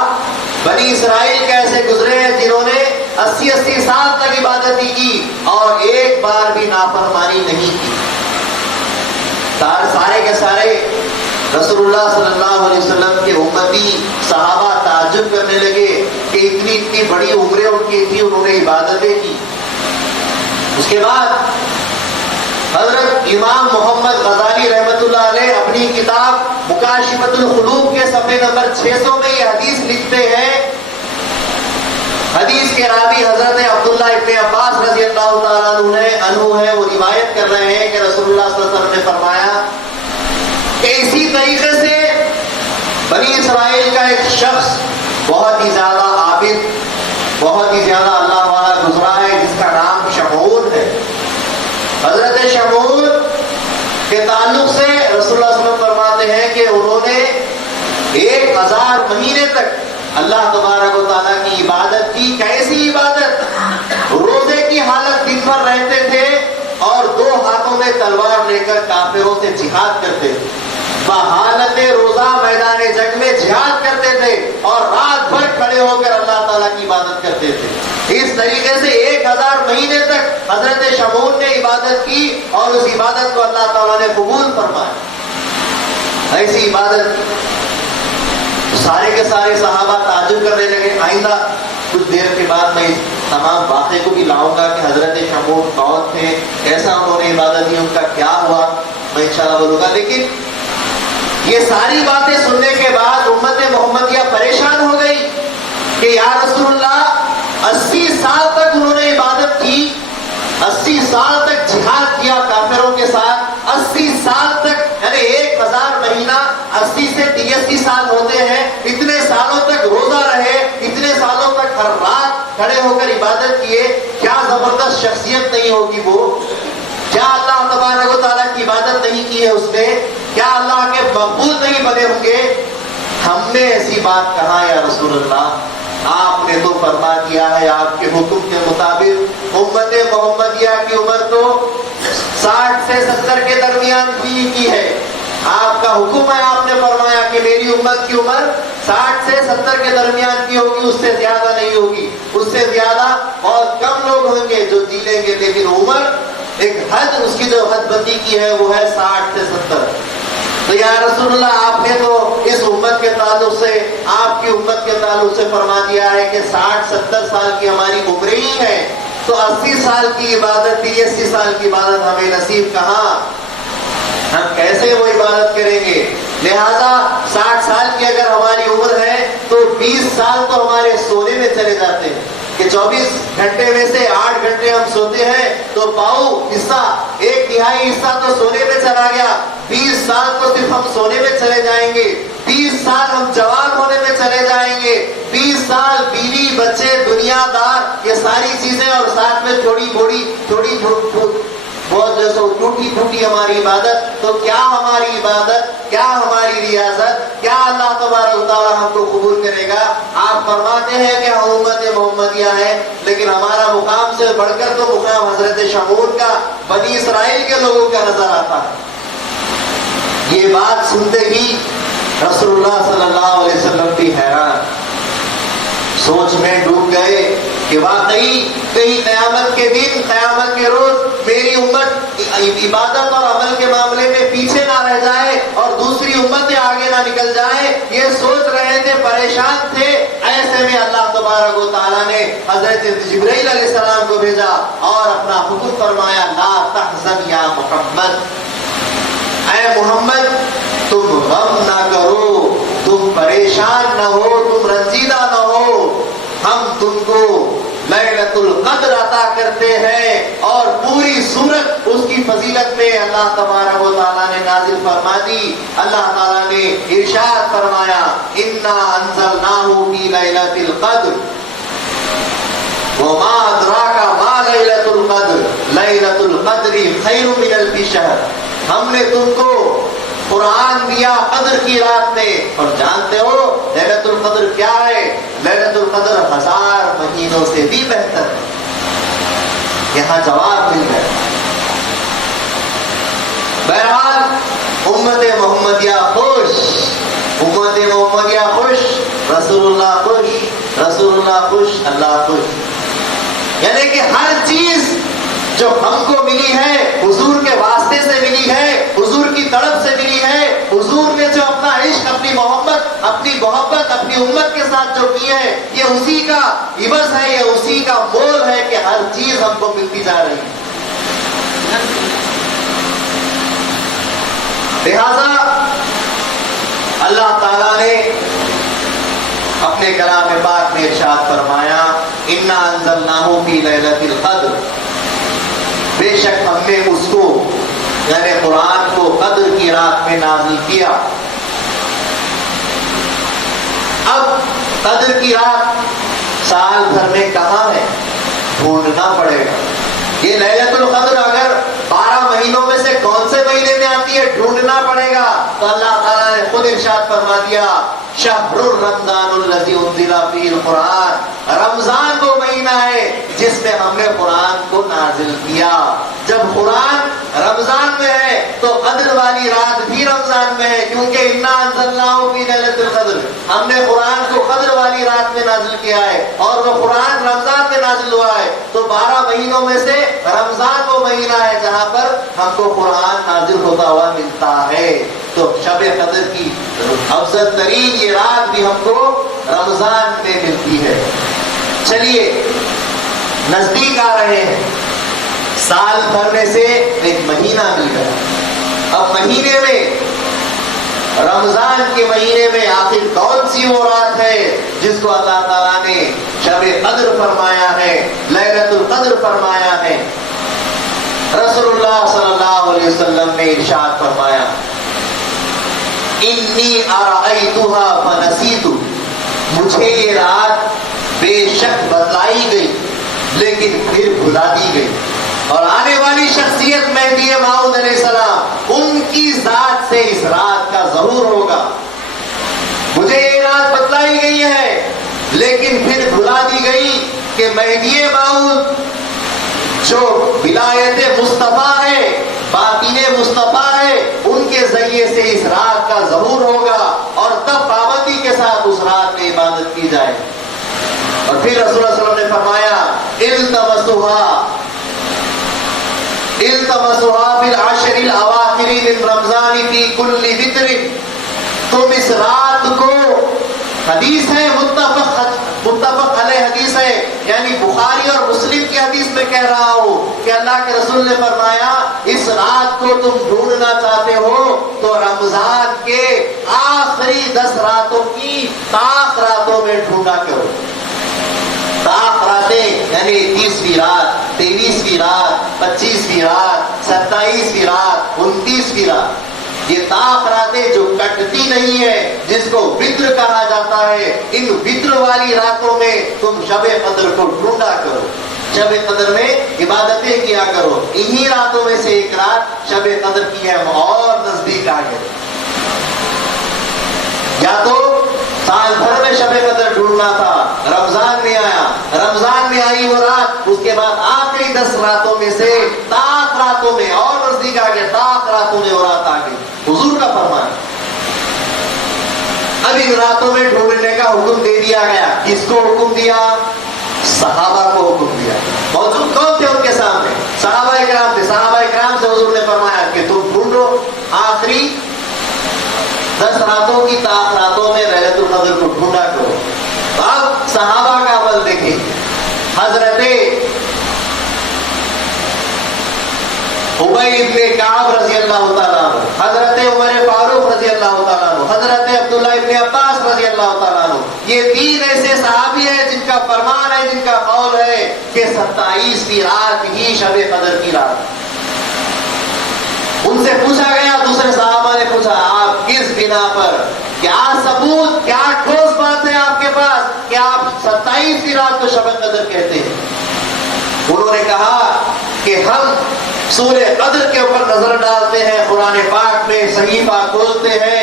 بنی اسرائیل کیسے گزرے ہیں جنہوں نے 80 سال تک عبادت کی اور ایک بار بھی نافرمانی نہیں کی۔ سارے کے سارے رسول اللہ صلی اللہ علیہ وسلم کے امتی صحابہ تعجب کرنے لگے کہ اتنی بڑی عمریں ان کی تھی، انہوں نے عبادتیں کی۔ اس کے بعد حضرت امام محمد غزالی رحمۃ اللہ علیہ اپنی کتاب مکاشفۃ القلوب کے صفحے نمبر 600 میں یہ حدیث لکھتے ہیں۔ حدیث کے راوی حضرت عبداللہ ابن عباس رضی اللہ تعالیٰ عنہ ہے، وہ روایت کر رہے ہیں کہ رسول اللہ صلی اللہ علیہ وسلم نے فرمایا کہ اسی طریقے سے بنی اسرائیل کا ایک شخص بہت ہی زیادہ عابد، بہت ہی زیادہ اللہ والا گزرا ہے، جس کا نام شمعون ہے۔ حضرت شمعون کے تعلق سے رسول اللہ صلی اللہ علیہ وسلم فرماتے ہیں کہ انہوں نے 1000 مہینے تک اللہ تبارک و تعالیٰ کی عبادت کی۔ کیسی عبادت؟ روزے کی حالت دن بھر رہتے تھے اور 2 ہاتھوں میں تلوار لے کر کافروں سے جہاد کرتے تھے۔ بحالت روزہ میدان جنگ میں جہاد کرتے تھے اور رات بھر کھڑے ہو کر اللہ تعالیٰ کی عبادت کرتے تھے۔ اس طریقے سے 1000 مہینے تک حضرت شمعون نے عبادت کی اور اس عبادت کو اللہ تعالیٰ نے قبول فرمایا۔ ایسی عبادت سارے کے سارے صحابہ تعجب کرنے لگے۔ آئندہ کچھ دیر کے بعد میں اس تمام واقعے کو بھی لاؤں گا کہ حضرت شمعون کون تھے، کیسا انہوں نے عبادت کی، ان کا کیا ہوا، میں انشاءاللہ بولوں گا۔ لیکن یہ ساری باتیں سننے کے بعد امت محمدیہ پریشان ہو گئی کہ یا رسول اللہ 80 سال تک انہوں نے عبادت کی، 80 سال تک جہاد کیا کافروں کے ساتھ، 80 سال تک یعنی 1000 مہینہ 80 سے 83 سال ہوتے ہیں، اتنے سالوں تک روزہ رہے، اتنے سالوں تک ہر رات کھڑے ہو کر عبادت کیے، کیا زبردست شخصیت نہیں ہوگی وہ؟ کیا اللہ تبارک و تعالیٰ کی عبادت نہیں کی ہے اس نے؟ کیا اللہ کے مقبول نہیں بنے ہوں گے؟ ہم نے ایسی بات کہا یا رسول اللہ، آپ نے تو فرما دیا ہے آپ کے حکم کے مطابق امت محمدیہ کی عمر تو 60 سے 70 کے درمیان کی ہے۔ آپ کا حکم ہے، آپ نے فرمایا کہ میری امت کی عمر 60 سے 70 کے درمیان کی ہوگی، اس سے زیادہ نہیں ہوگی، اس سے زیادہ اور کم لوگ ہوں گے جو جی لیں گے، لیکن عمر ایک حد، اس کی جو حد بندی کی ہے وہ ہے 60 سے 70۔ تو یا رسول اللہ آپ نے تو اس امت کے تعلق سے، آپ کی امت کے تعلق سے فرما دیا ہے کہ 60-70 سال کی ہماری عمر ہی ہے، تو 80 سال کی عبادت، 83 سال کی عبادت ہمیں نصیب کہاں؟ ہم کیسے وہ عبادت کریں گے؟ لہذا 60 سال کی اگر ہماری عمر ہے تو 20 سال تو ہمارے سونے میں چلے جاتے ہیں کہ 24 گھنٹے میں سے 8 گھنٹے ہم سوتے ہیں، تو پاؤ حصہ، 1/3 حصہ تو سونے میں چلا گیا، 20 سال تو صرف ہم سونے میں چلے جائیں گے، 20 سال ہم جوان ہونے میں چلے جائیں گے، 20 سال بیوی بچے دنیا دار یہ ساری چیزیں، اور ساتھ میں تھوڑی بہت جیسے ٹوٹی پھوٹی ہماری عبادت، تو کیا ہماری عبادت، کیا ہماری ریاضت، کیا اللہ تبارک و تعالیٰ ہم کو قبول کرے گا؟ آپ فرماتے ہیں کہ ہم امت محمدیہ ہے، لیکن ہمارا مقام سے بڑھ کر تو مقام حضرت شمعون کا، بنی اسرائیل کے لوگوں کا نظر آتا ہے۔ یہ بات سنتے ہی رسول اللہ صلی اللہ علیہ وسلم بھی حیران، سوچ میں ڈوب گئے کہ واقعی کہیں قیامت کے دن، قیامت کے روز میری امت عبادت اور عمل کے معاملے میں پیچھے نہ رہ جائے اور دوسری امتیں آگے نہ نکل جائیں، یہ سوچ رہے تھے، پریشان تھے۔ ایسے میں اللہ تبارک و تعالیٰ نے حضرت جبرائیل علیہ السلام کو بھیجا اور اپنا حکم فرمایا، لا تحزن یا محمد، اے محمد تم غم نہ کرو، تم پریشان نہ ہو، تم رنجیدہ نہ ہو، ہم تم کو لیلۃ القدر عطا کرتے ہیں، اور پوری سورت اس کی فضیلت میں اللہ تبارک و تعالیٰ نے نازل فرما دی۔ اللہ تعالیٰ نے ارشاد فرمایا، انا انزلناہ فی لیلۃ القدر وما ادراک ما لیلۃ القدر لیلۃ القدر خیر من الف شہر، ہم نے تم کو قرآن دیا قدر کی رات میں، اور جانتے ہو لیلۃ القدر کیا ہے؟ لیلۃ القدر 1000 مہینوں سے بھی بہتر ہے۔ یہاں جواب مل گیا۔ بہرحال امت محمدیہ خوش، امت محمدیہ خوش، رسول اللہ خوش، رسول اللہ خوش، اللہ خوش، یعنی کہ ہر چیز جو ہم کو ملی ہے حضور کے واسطے سے ملی ہے، حضور کی طرف سے ملی ہے، حضور نے جو اپنا عشق، اپنی محبت، اپنی محبت اپنی امت کے ساتھ جو کی ہے، یہ اسی کا عوض ہے، یہ اسی کا مول ہے کہ ہر چیز ہم کو ملتی جا رہی ہے۔ لہذا اللہ تعالیٰ نے اپنے کلام پاک میں ارشاد فرمایا، انا انزلناہ فی لیلۃ القدر، بے شک ہم نے اس کو یعنی قرآن کو قدر کی رات میں نازل کیا۔ اب قدر کی رات سال بھر میں کہاں ہے؟ ڈھونڈنا پڑے گا۔ یہ لیلۃ القدر اگر 12 مہینوں میں سے کون سے مہینے میں آتی ہے، ڈھونڈنا پڑے گا۔ تو اللہ تعالیٰ نے خود ارشاد فرما دیا، شہر الرمضان الذی انزل فیہ القرآن، رمضان وہ مہینہ ہے جس میں ہم نے قرآن کو نازل کیا۔ جب قرآن رمضان میں ہے تو قدر والی رات بھی رمضان میں ہے، کیونکہ انا انزلناہ فی لیلۃ القدر، ہم نے قرآن کو قدر والی رات میں نازل کیا ہے، اور وہ قرآن رمضان میں نازل ہوا ہے، تو 12 مہینوں میں سے رمضان وہ مہینہ ہے جہاں پر ہم کو قرآن نازل ہوتا ہوا ملتا ہے۔ تو شب قدر کی افضل ترین یہ رات بھی ہم کو رمضان میں ملتی ہے۔ چلیے نزدیک آ رہے ہیں، سال بھر میں سے ایک مہینہ مل گیا، اب مہینے میں رمضان کے مہینے میں آخر کون سی وہ رات ہے جس کو اللہ تعالیٰ نے شب قدر فرمایا ہے، لیلۃ القدر فرمایا ہے؟ رسول اللہ صلی اللہ علیہ وسلم نے ارشاد فرمایا، انی ارأیتها فنسیت، مجھے یہ رات بے شک بتلائی گئی لیکن پھر بھلا دی گئی، اور آنے والی شخصیت مہدی موعود علیہ السلام، ان کی ذات سے اس رات کا ظہور ہوگا۔ مجھے یہ رات بتلائی گئی ہے لیکن پھر بھلا دی گئی کہ مہدی موعود جو ولایت مصطفیٰ ہے، باطن مصطفیٰ ہے، ان کے ذریعے سے اس رات کا ظہور ہوگا، اور تب پابندی کے ساتھ اس رات میں عبادت کی جائے۔ اور پھر رسول اللہ صلی اللہ علیہ وسلم نے فرمایا، التمسوها فی العشر الاواخر من رمضان فی کل وتر، تم اس رات کو، حدیث ہے متفق علیہ حدیث ہے، یعنی بخاری اور مسلم کی حدیث میں کہہ رہا ہوں کہ اللہ کے رسول نے فرمایا، اس رات کو تم ڈھونڈنا چاہتے ہو تو رمضان کے آخری 10 راتوں کی طاق راتوں میں ڈھونڈا کرو۔ طاق راتیں یعنی 30ویں رات، 23ویں رات، 25ویں رات، 27ویں رات، 29ویں رات، یہ طاق راتیں جو کٹتی نہیں ہے، جس کو وتر کہا جاتا ہے، ان وتر والی راتوں میں تم شب قدر کو ڈھونڈا کرو، شب قدر میں عبادتیں کیا کرو۔ انہی راتوں میں سے ایک رات شب قدر کی ہے، ہم اور نزدیک آ گئے۔ یا تو سال بھر میں شب قدر ڈھونڈنا تھا، رمضان میں آیا، رمضان میں آئی وہ رات، اس کے بعد آخری 10 راتوں میں سے طاق راتوں میں اور نزدیک آ گئے، طاق راتوں میں وہ رات آ گئی، حضور کا فرمان۔ اب ان راتوں میں ڈھونڈنے کا حکم دے دیا گیا، کس کو حکم دیا؟ صحابہ کو حکم دیا۔ موجود کون تھے ان کے سامنے؟ صحابہ اکرام تھے۔ صحابہ اکرام سے حضور نے فرمایا کہ تم ڈھونڈو آخری 10 راتوں کی طاق راتوں میں لیلۃ القدر کو ڈھونڈا کرو۔ اب صحابہ کا عمل دیکھیں، حضرت ابی ابن کعب رضی اللہ تعالیٰ عنہ، حضرت عمر فاروق رضی اللہ تعالیٰ عنہ، حضرت عبداللہ ابن عباس رضی اللہ تعالیٰ عنہ، یہ 3 ایسے صحابی ہیں جن کا فرمان ہے، جن کا قول ہے کہ 27ویں رات ہی شب قدر کی رات۔ ان سے پوچھا گیا، دوسرے صحابہ نے پوچھا، آپ کس بنا پر، کیا ثبوت، کیا ٹھوس بات ہے آپ کے پاس کہ آپ 27ویں رات کو شب قدر کہتے ہیں؟ انہوں نے کہا کہ ہم سورہ قدر کے اوپر نظر ڈالتے ہیں، قرآن پاک میں صحیفہ کھولتے ہیں،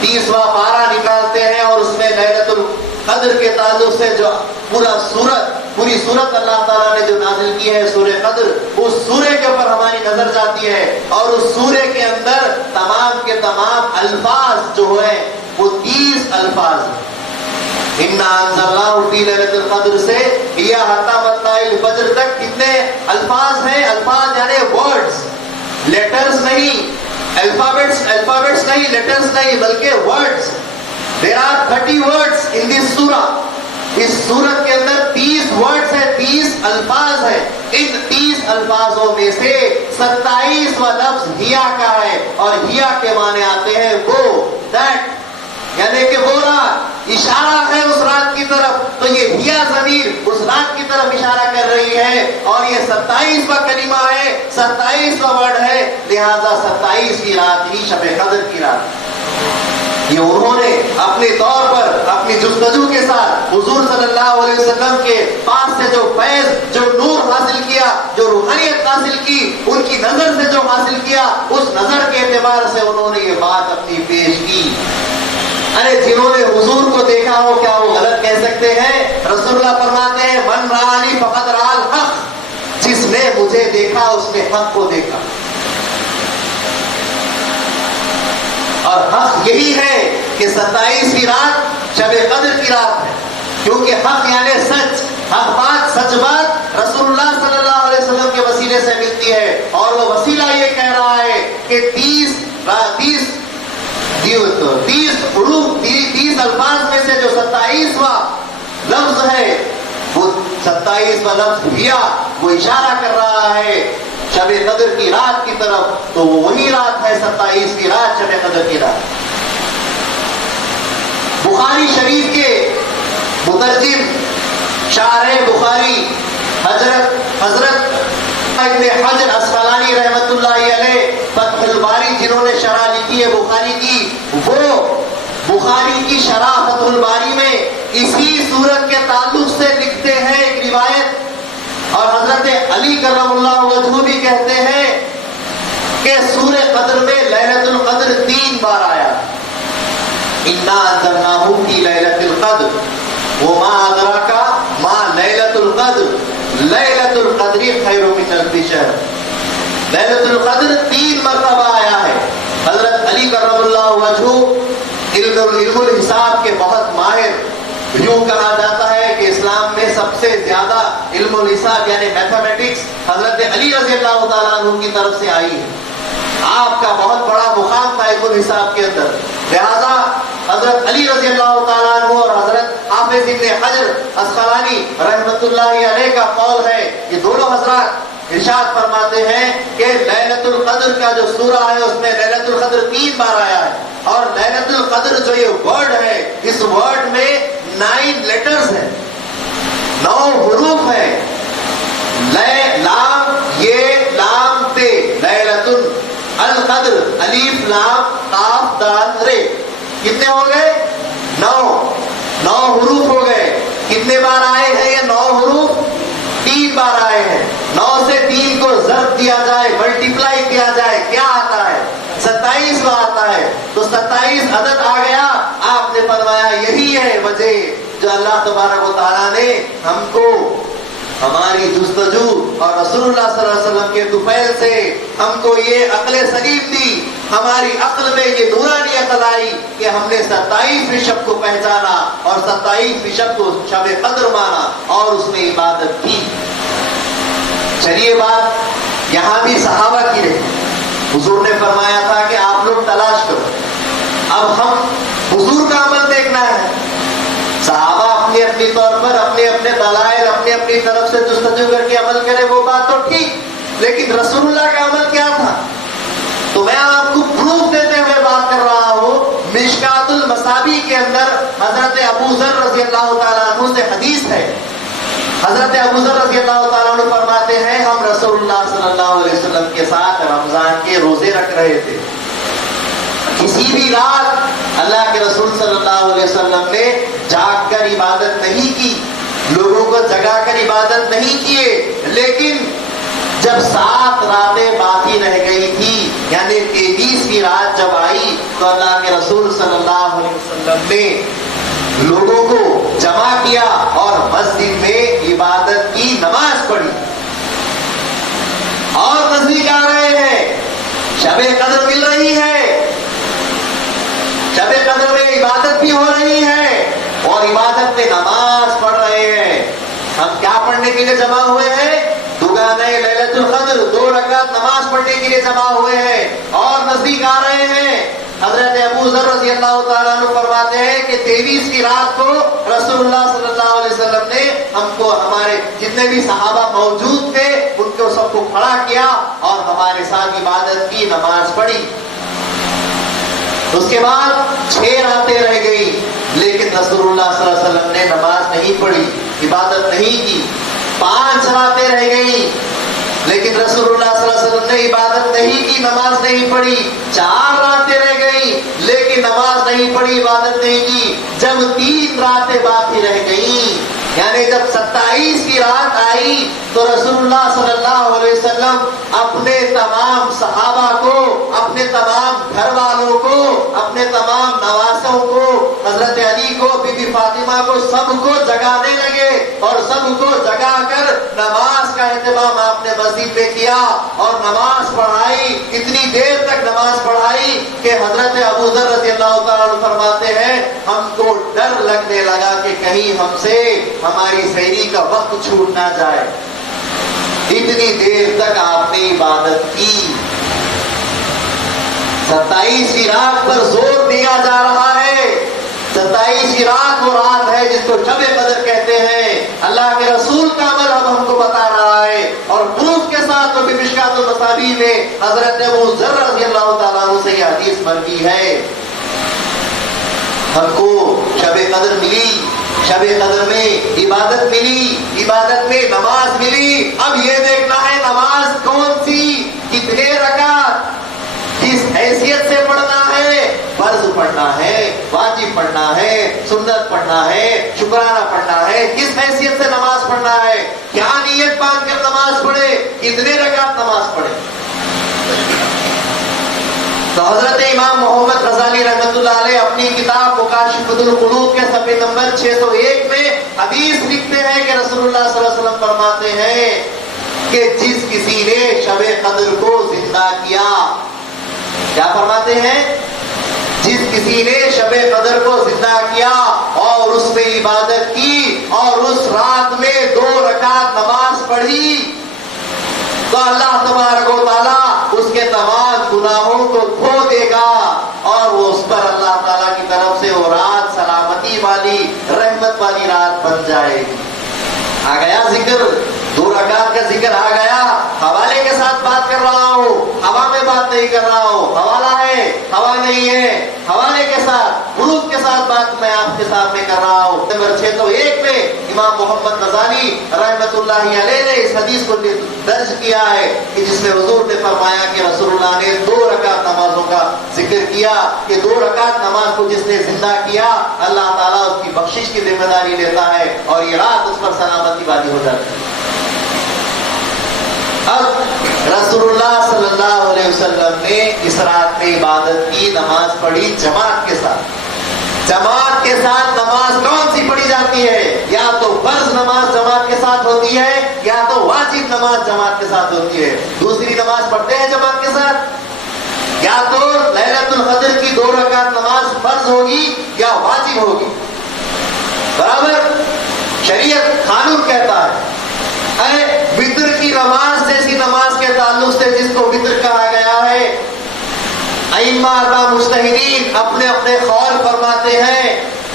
30واں پارہ نکالتے ہیں، اور اس میں لیلۃ القدر کے تعلق سے جو پوری سورت اللہ تعالیٰ نے جو نازل کی ہے سورہ قدر، اس سورے کے اوپر ہماری نظر جاتی ہے، اور اس سورے کے اندر تمام کے تمام الفاظ جو ہیں وہ 30 الفاظ ہیں۔ اِنَّا أَنزَلْنَاهُ فِي لَيْلَةِ الْقَدْرِ سے یا حتی مطلع الفجر تک کتنے الفاظ ہیں؟ الفاظ یعنی ورڈز، لیٹرز نہیں، الفابیٹس نہیں، لیٹرز نہیں، بلکہ words. There are 30 words in this surah۔ اس سورت کے اندر 30 ورڈز ہیں، 30 الفاظ ہیں۔ ان 30 الفاظوں میں سے 27واں لفظ ہیا کا ہے، اور ہیا کے معنی آتے ہیں وہ، دیٹ، یعنی کہ وہ رات، اشارہ ہے اس رات کی طرف، تو یہ ہیا ضمیر اس رات کی طرف اشارہ کر رہی ہے، اور یہ 27واں کلمہ ہے، 27واں ورڈ ہے، لہذا 27ویں رات ہی شب قدر کی رات۔ یہ انہوں نے اپنے طور پر اپنی جستجو کے ساتھ حضور صلی اللہ علیہ وسلم کے پاس سے جو فیض، جو نور حاصل کیا، جو روحانیت حاصل کی، ان کی نظر سے جو حاصل کیا، اس نظر کے اعتبار سے انہوں نے یہ بات اپنی پیش کی۔ ارے جنہوں نے حضور کو دیکھا ہو کیا وہ غلط کہہ سکتے ہیں؟ رسول اللہ فرماتے ہیں، من رآنی فقد رأى الحق، جس نے مجھے دیکھا اس نے حق کو دیکھا۔ حق یہی ہے کہ 27ویں رات شب قدر کی رات ہے، کیونکہ حق یعنی سچ، حق بات، سچ بات رسول اللہ صلی اللہ علیہ وسلم کے وسیلے سے ملتی ہے، اور وہ وسیلہ یہ کہہ رہا ہے کہ 30 الفاظ میں سے جو 27واں لفظ ہے، وہ 27واں لفظ ہیا، وہ اشارہ کر رہا ہے شب قدر کی رات کی طرف، تو وہ وہی رات ہے 27ویں رات شب قدر کی رات۔ بخاری شریف کے مترجم شارح بخاری حضرت ابن حجر اسقلانی رحمت اللہ علیہ فتح الباری، جنہوں نے شرح لکھی ہے بخاری کی، وہ بخاری کی شرح فتح الباری میں اسی صورت کے تعلق سے لکھتے ہیں ایک روایت، اور حضرت علی کرم اللہ وجہہ بھی کہتے ہیں کہ سورہ قدر میں لیلۃ القدر 3 بار آیا، انا انزلناہ فی لیلۃ القدر وما ادراک ما لیلۃ القدر لیلۃ القدر خیر من الف شہر۔ لیلۃ القدر 3 مرتبہ آیا ہے۔ حضرت علی کرم اللہ وجہہ علم الحساب کے بہت ماہر، یوں کہا جاتا ہے کہ اسلام میں سب سے زیادہ علم الحساب یعنی میتھمیٹکس حضرت علی رضی اللہ تعالیٰ عنہ کی طرف سے آئی ہے، آپ کا بہت بڑا مقام تھا علم الحساب کے اندر، لہذا حضرت علی رضی اللہ تعالیٰ عنہ اور حضرت حافظ ابن حجر اسقلانی رحمت اللہ علیہ کا قول ہے، یہ دونوں حضرات ارشاد فرماتے ہیں کہ لیلۃ القدر کا جو سورہ ہے اس میں لیلۃ القدر 3 بار آیا ہے، اور لیلۃ القدر جو یہ ورڈ ہے، اس ورڈ میں 9 لیٹرز ہیں، 9 حروف ہیں، لام یہ لام تے، لیلۃ القدر الف لام قاف دال رے، کتنے ہو گئے؟ 9 حروف ہو گئے۔ کتنے بار آئے ہیں یہ 9 حروف؟ 3 بار آئے ہیں۔ 9 سے 3 کو ضرب دیا جائے، ملٹیپلائی کیا جائے، کیا آتا ہے؟ 27 آتا ہے، تو 27 عدد آ گیا۔ آپ نے فرمایا یہی ہے وجہ جو اللہ تبارک و تعالیٰ نے ہم کو ہماری جستجو اور رسول اللہ صلی اللہ علیہ وسلم کے طفیل سے ہم کو یہ عقل سلیم دی، ہماری عقل میں یہ نورانی عقل آئی کہ ہم نے 27ویں شب کو پہچانا اور 27ویں شب کو شب قدر مانا اور اس میں عبادت کی۔ چلیے بات یہاں بھی صحابہ کی رہی، حضور نے فرمایا تھا کہ آپ لوگ تلاش کرو، اب ہم حضور کا عمل دیکھنا ہے۔ صحابہ اپنی اپنی طور پر اپنے اپنے دلائل اپنی اپنی طرف سے جستجو کر کے عمل کرے، وہ بات تو ٹھیک، لیکن رسول اللہ کا عمل کیا تھا؟ تو میں آپ کو پروف دیتے ہوئے بات کر رہا ہوں۔ مشکات المصابیح کے اندر حضرت ابو ذر رضی اللہ تعالیٰ عنہ سے حدیث ہے، حضرت ابو ذر رضی اللہ تعالیٰ عنہ فرماتے ہیں ہم رسول اللہ صلی اللہ علیہ وسلم کے ساتھ رمضان کے روزے رکھ رہے تھے، کسی بھی رات اللہ کے رسول صلی اللہ علیہ وسلم نے جاگ کر عبادت نہیں کی، لوگوں کو جگا کر عبادت نہیں کیے، لیکن جب 7 راتیں باقی رہ گئی تھی یعنی 23ویں رات جب آئی تو اللہ کے رسول صلی اللہ علیہ وسلم نے لوگوں کو جمع کیا اور مسجد میں عبادت کی نماز پڑھی، اور نزدیک آ رہے ہیں، شب قدر مل رہی ہے، شب قدر میں عبادت بھی ہو رہی ہے اور عبادت میں نماز پڑھ رہے ہیں۔ ہم کیا پڑھنے کے لیے جمع ہوئے ہیں؟ دوگانے لیلۃ القدر، 2 رکعت نماز پڑھنے کے لیے جمع ہوئے ہیں اور نزدیک آ رہے ہیں۔ حضرت ابو ذر رضی اللہ تعالیٰ عنہ فرماتے ہیں کہ 23ویں رات کو رسول اللہ صلی اللہ علیہ وسلم نے ہم کو، ہمارے جتنے بھی صحابہ موجود تھے ان کو سب کو کھڑا کیا اور ہمارے ساتھ عبادت کی، نماز پڑھی۔ اس کے بعد 6 راتیں رہ گئی لیکن رسول اللہ صلی اللہ علیہ وسلم نے نماز نہیں پڑھی، عبادت نہیں کی۔ 5 راتیں رہ گئی لیکن رسول اللہ صلی اللہ علیہ وسلم نے عبادت نہیں کی، نماز نہیں پڑھی۔ 4 راتیں رہ گئی لیکن نماز نہیں پڑھی، عبادت نہیں کی۔ جب 3 راتیں باقی رہ گئیں یعنی جب 27ویں رات آئی تو رسول اللہ صلی اللہ علیہ وسلم اپنے تمام صحابہ کو، اپنے تمام گھر والوں کو، اپنے تمام نواسوں کو، حضرت علی کو، بی بی فاطمہ کو، سب کو جگانے لگے اور سب کو جگا کر نماز کا اہتمام آپ نے مسجد میں کیا اور نماز پڑھائی۔ اتنی دیر تک نماز پڑھائی کہ حضرت ابو ذر رضی اللہ تعالیٰ عنہ فرماتے ہیں ہم کو ڈر لگنے لگا کہ کہیں ہم سے ہماری سحری کا وقت چھوٹ نہ جائے. اتنی دیر تک آپ نے عبادت کی. 27ویں رات پر زور دیا جا رہا ہے. 27ویں رات وہ رات ہے جس کو شب قدر کہتے ہیں. اللہ کے رسول کا عمل اب ہم کو بتا رہا ہے اور پروف کے ساتھ وہ مشکات المصابیح میں حضرت ابو ذر رضی اللہ تعالیٰ عنہ سے یہ حدیث مروی ہے. ہم کو شب قدر ملی, شب قدر میں عبادت ملی, عبادت میں نماز ملی. اب یہ دیکھنا ہے نماز کون سی, کتنے رکعت, کس حیثیت سے پڑھنا ہے. فرض پڑھنا ہے, واجب پڑھنا ہے, سنت پڑھنا ہے, شکرانہ پڑھنا ہے, کس حیثیت سے نماز پڑھنا ہے, کیا نیت باندھ کر نماز پڑھے, کتنے رکعت نماز پڑھے. تو حضرت امام محمد غزالی رحمۃ اللہ علیہ اپنی کتاب مکاشفۃ القلوب کے صفحے نمبر 601 میں حدیث لکھتے ہیں کہ رسول اللہ صلی اللہ علیہ وسلم فرماتے ہیں کہ جس کسی نے شب قدر کو زندہ کیا, کیا فرماتے ہیں, جس کسی نے شب قدر کو زندہ کیا اور اس میں عبادت کی اور اس رات میں 2 رکعت نماز پڑھی تو اللہ تبارک و تعالیٰ اس کے تمام گناہوں کو دھو دے گا اور وہ اس پر اللہ تعالیٰ کی طرف سے وہ رات سلامتی والی, رحمت والی رات بن جائے گی. آ گیا ذکر, 2 رکعت کا ذکر آ گیا. حوالے کے ساتھ بات کر رہا ہوں, ہوا میں بات نہیں کر رہا ہوں. حوالہ ہے, ہوا نہیں ہے. حوالے کے ساتھ, پروف کے ساتھ بات میں آپ کے سامنے کر رہا ہوں. نمبر 601 میں امام محمد غزالی رحمۃ اللہ علیہ نے اس حدیث کو درج کیا ہے کہ جس میں حضور نے فرمایا کہ رسول اللہ نے 2 رکعت نمازوں کا ذکر کیا کہ 2 رکعت نماز کو جس نے زندہ کیا اللہ تعالیٰ اس کی بخشش کی ذمہ داری لیتا ہے اور یہ رات اس پر سلامتی والی ہو جاتی ہے. اب رسول اللہ صلی اللہ علیہ وسلم نے اس رات میں عبادت کی, نماز پڑھی جماعت کے ساتھ. جماعت کے ساتھ نماز کون سی پڑھی جاتی ہے, یا تو فرض نماز جماعت کے ساتھ ہوتی ہے یا تو واجب نماز جماعت کے ساتھ ہوتی ہے. دوسری نماز پڑھتے ہیں جماعت کے ساتھ, یا تو لیلۃ القدر کی 2 رکعت نماز فرض ہوگی یا واجب ہوگی. برابر شریعت قانون کہتا ہے وطر کی نماز جیسی نماز کے تعلق سے جس کو وطر کہا گیا ہے. ائمہ 4 مجتہدین اپنے اپنے قول فرماتے ہیں.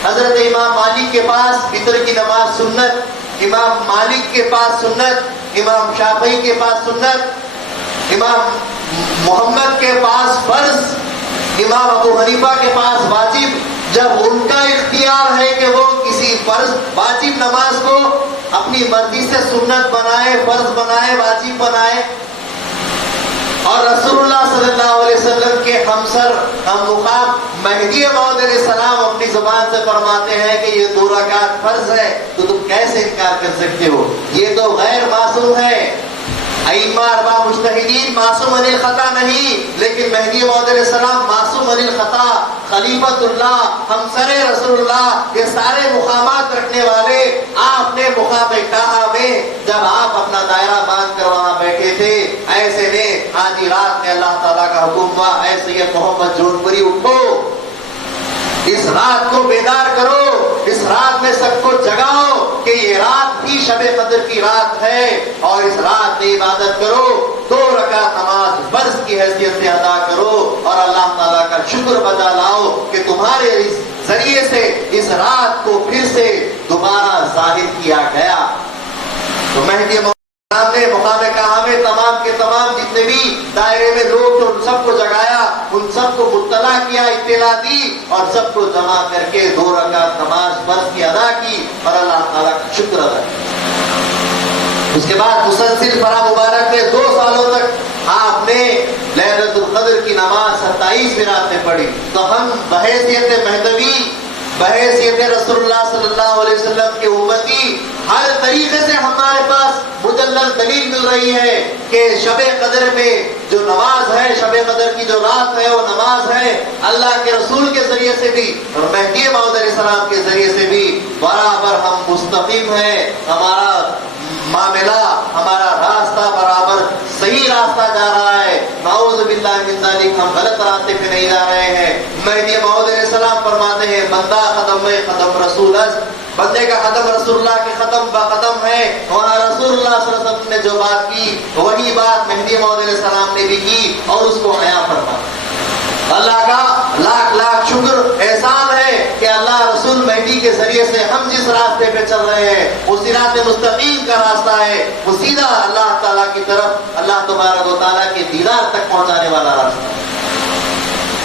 حضرت امام مالک کے پاس وطر کی نماز سنت, امام مالک کے پاس سنت, امام شافعی کے پاس سنت, امام محمد کے پاس فرض, امام ابو حنیفہ کے پاس واجب. جب ان کا اختیار ہے کہ وہ کسی فرض واجب نماز کو اپنی مرضی سے سنت بنائے, فرض بنائے, واجب بنائے, اور رسول اللہ صلی اللہ علیہ وسلم کے ہمسر ہم مقام مہدی موعود علیہ السلام اپنی زبان سے فرماتے ہیں کہ یہ 2 رکعت فرض ہے, تو تم کیسے انکار کر سکتے ہو, یہ تو غیر معصوم ہے. ائمہ 4 مجتہدین معصوم عن الخطا نہیں, لیکن مہدی موعود علیہ السلام معصوم عن الخطا, خلیفۃ اللہ, ہمسر رسول اللہ, یہ سارے مقامات رکھنے والے. آپ نے مقام کہا میں جب آپ اپنا دائرہ باندھ کر وہاں بیٹھے تھے, ایسے میں آدھی رات میں اللہ تعالیٰ کا حکم ہوا, اے سید محمد جون پوری اٹھو, اس رات کو بیدار کرو, اس رات میں سب کو جگاؤ کہ یہ رات بھی شب قدر کی رات ہے اور اس رات میں عبادت کرو, 2 رکعت نماز فرض کی حیثیت سے ادا کرو اور اللہ تعالیٰ کا شکر بجا لاؤ کہ تمہارے اس ذریعے سے اس رات کو پھر سے دوبارہ ظاہر کیا گیا. تو مہدی نے مقام کہا میں تمام کے تمام جتنے بھی دائرے میں لوگ تھے ان سب کو جگایا, ان سب کو مطلع کیا, اطلاع دی اور سب کو جمع کر کے 2 رکعت نماز فرض کی ادا کی اور اللہ تعالیٰ کا شکر ادا کیا. اس کے بعد مسلسل فرا مبارک میں 2 سالوں تک آپ نے لیلۃ القدر کی نماز 27ویں رات میں پڑھی. تو ہم بحیثیت مہدوی, بحیثیت رسول اللہ صلی اللہ علیہ وسلم کے امتی, ہر طریقے سے ہمارے پاس مدلل دلیل مل رہی ہے کہ شب قدر میں جو نماز ہے, شب قدر کی جو رات ہے وہ نماز ہے. اللہ کے رسول کے ذریعے سے بھی اور مہدی موعود علیہ السلام کے ذریعے سے بھی برابر ہم مستقیم ہیں. ہمارا معاملہ، ہمارا راستہ برابر صحیح راستہ جا رہا ہے، نعوذ باللہ من ذالک ہم غلط راستے پہ نہیں جا رہے ہیں۔ مہدی موعود علیہ السلام فرماتے ہیں بندہ قدم میں قدم رسول است، بندے کا قدم رسول اللہ کے قدم با قدم ہے۔ وہاں رسول اللہ صلی اللہ علیہ وسلم نے جو بات کی وہی بات مہدی موعود علیہ السلام نے بھی کی اور اس کو حیا فرما۔ اللہ کا لاکھ لاکھ شکر احسان ہے کہ اللہ رسول مہدی کے ذریعے سے ہم جس راستے پہ چل رہے ہیں وہ صراط مستقیم کا راستہ ہے، وہ سیدھا اللہ تعالیٰ کی طرف، اللہ تبارک و تعالیٰ کے دیدار تک پہنچانے والا راستہ ہے۔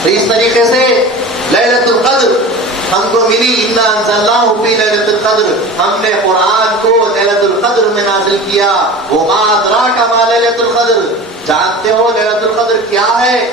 تو اس طریقے سے لیلۃ القدر ہم کو ملی، انا انزلناہ فی لیلۃ القدر، ہم نے قرآن کو لیلۃ القدر میں نازل کیا۔ وما ادراک ما لیلۃ القدر، جانتے ہو لیلۃ القدر کیا ہے؟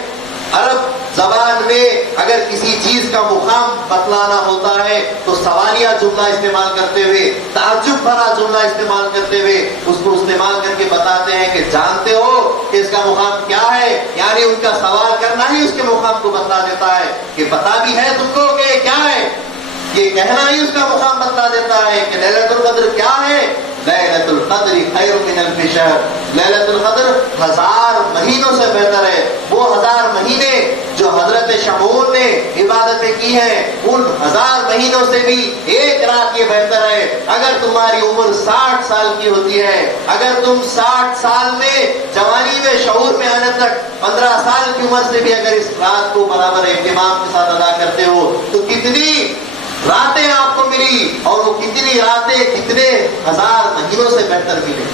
عرب زبان میں اگر کسی چیز کا مقام بتلانا ہوتا ہے تو سوالیہ جملہ استعمال کرتے ہوئے، تعجب بھرا جملہ استعمال کرتے ہوئے اس کو استعمال کر کے بتاتے ہیں کہ جانتے ہو کہ اس کا مقام کیا ہے، یعنی ان کا سوال کرنا ہی اس کے مقام کو بتلا دیتا ہے کہ پتا بھی ہے تم کو کہ کیا ہے، یہ کہنا ہی اس کا مقام بتلا دیتا ہے کہ لیلۃ القدر کیا ہے۔ لیلۃ القدر خیر من الف شہر، لیلۃ القدر 1000 مہینوں سے بہتر ہے۔ وہ 1000 مہینے جو حضرت شمعون نے عبادتیں کی ہیں ان 1000 مہینوں سے بھی ایک رات یہ بہتر ہے۔ اگر تمہاری عمر 60 سال کی ہوتی ہے، اگر تم 60 سال میں جوانی میں شعور میں آنے تک 15 سال کی عمر سے بھی اگر اس رات کو برابر اہتمام کے ساتھ ادا کرتے ہو تو کتنی راتیں آپ کو ملی، اور وہ کتنی راتیں کتنے 1000 مہینوں سے بہتر ملے۔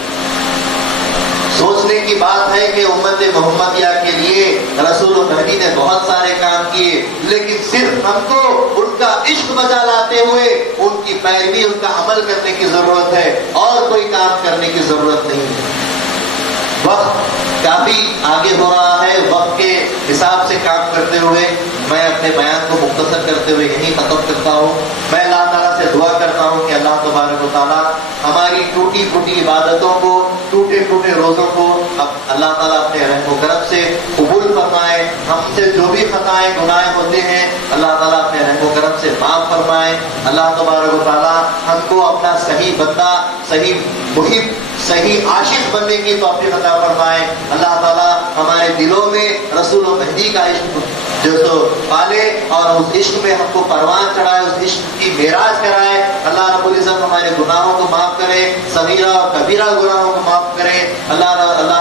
سوچنے کی بات ہے کہ امت محمدیہ کے لیے رسول مہدی نے بہت سارے کام کیے، لیکن صرف ہم کو ان کا عشق بجا لاتے ہوئے ان کی پیروی، ان کا عمل کرنے کی ضرورت ہے، اور کوئی کام کرنے کی ضرورت نہیں ہے۔ وقت کافی آگے ہو رہا ہے، وقت کے حساب سے کام کرتے ہوئے میں اپنے بیان کو مختصر کرتے ہوئے یہیں ختم کرتا ہوں۔ میں اللہ تعالیٰ سے دعا کرتا ہوں کہ اللہ تبارک و تعالیٰ ہماری ٹوٹی پھوٹی عبادتوں کو، ٹوٹے ٹوٹے روزوں کو اب اللہ تعالیٰ اپنے رحم و کرم سے قبول فرمائے۔ ہم سے جو بھی خطائیں گناہ ہوتے ہیں اللہ تعالیٰ اپنے رحم و کرم سے معاف فرمائے۔ اللہ تبارک و تعالیٰ ہم کو اپنا صحیح بندہ، صحیح محب، صحیح عاشق بننے کی توفیق عطا فرمائے۔ اللہ تعالیٰ ہمارے دلوں میں رسول و مہدی کا عشق جو تو پالے اور اس عشق میں ہم کو پروان چڑھائے، اس عشق کی معراج کرائے۔ اللہ رب العزت ہمارے گناہوں کو معاف کرے، صغیرہ اور کبیرہ گناہوں کو معاف کرے۔ اللہ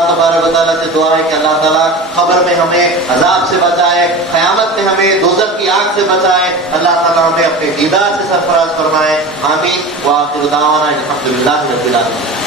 تبارک و تعالیٰ سے دعا ہے کہ اللہ تعالیٰ قبر میں ہمیں عذاب سے بچائے، قیامت میں ہمیں دوزخ کی آگ سے بچائے۔ اللہ تعالیٰ ہمیں اپنے دیدار سے سرفراز فرمائے۔ آمین۔ وآخر دعوانا الحمدللہ رب العالمین۔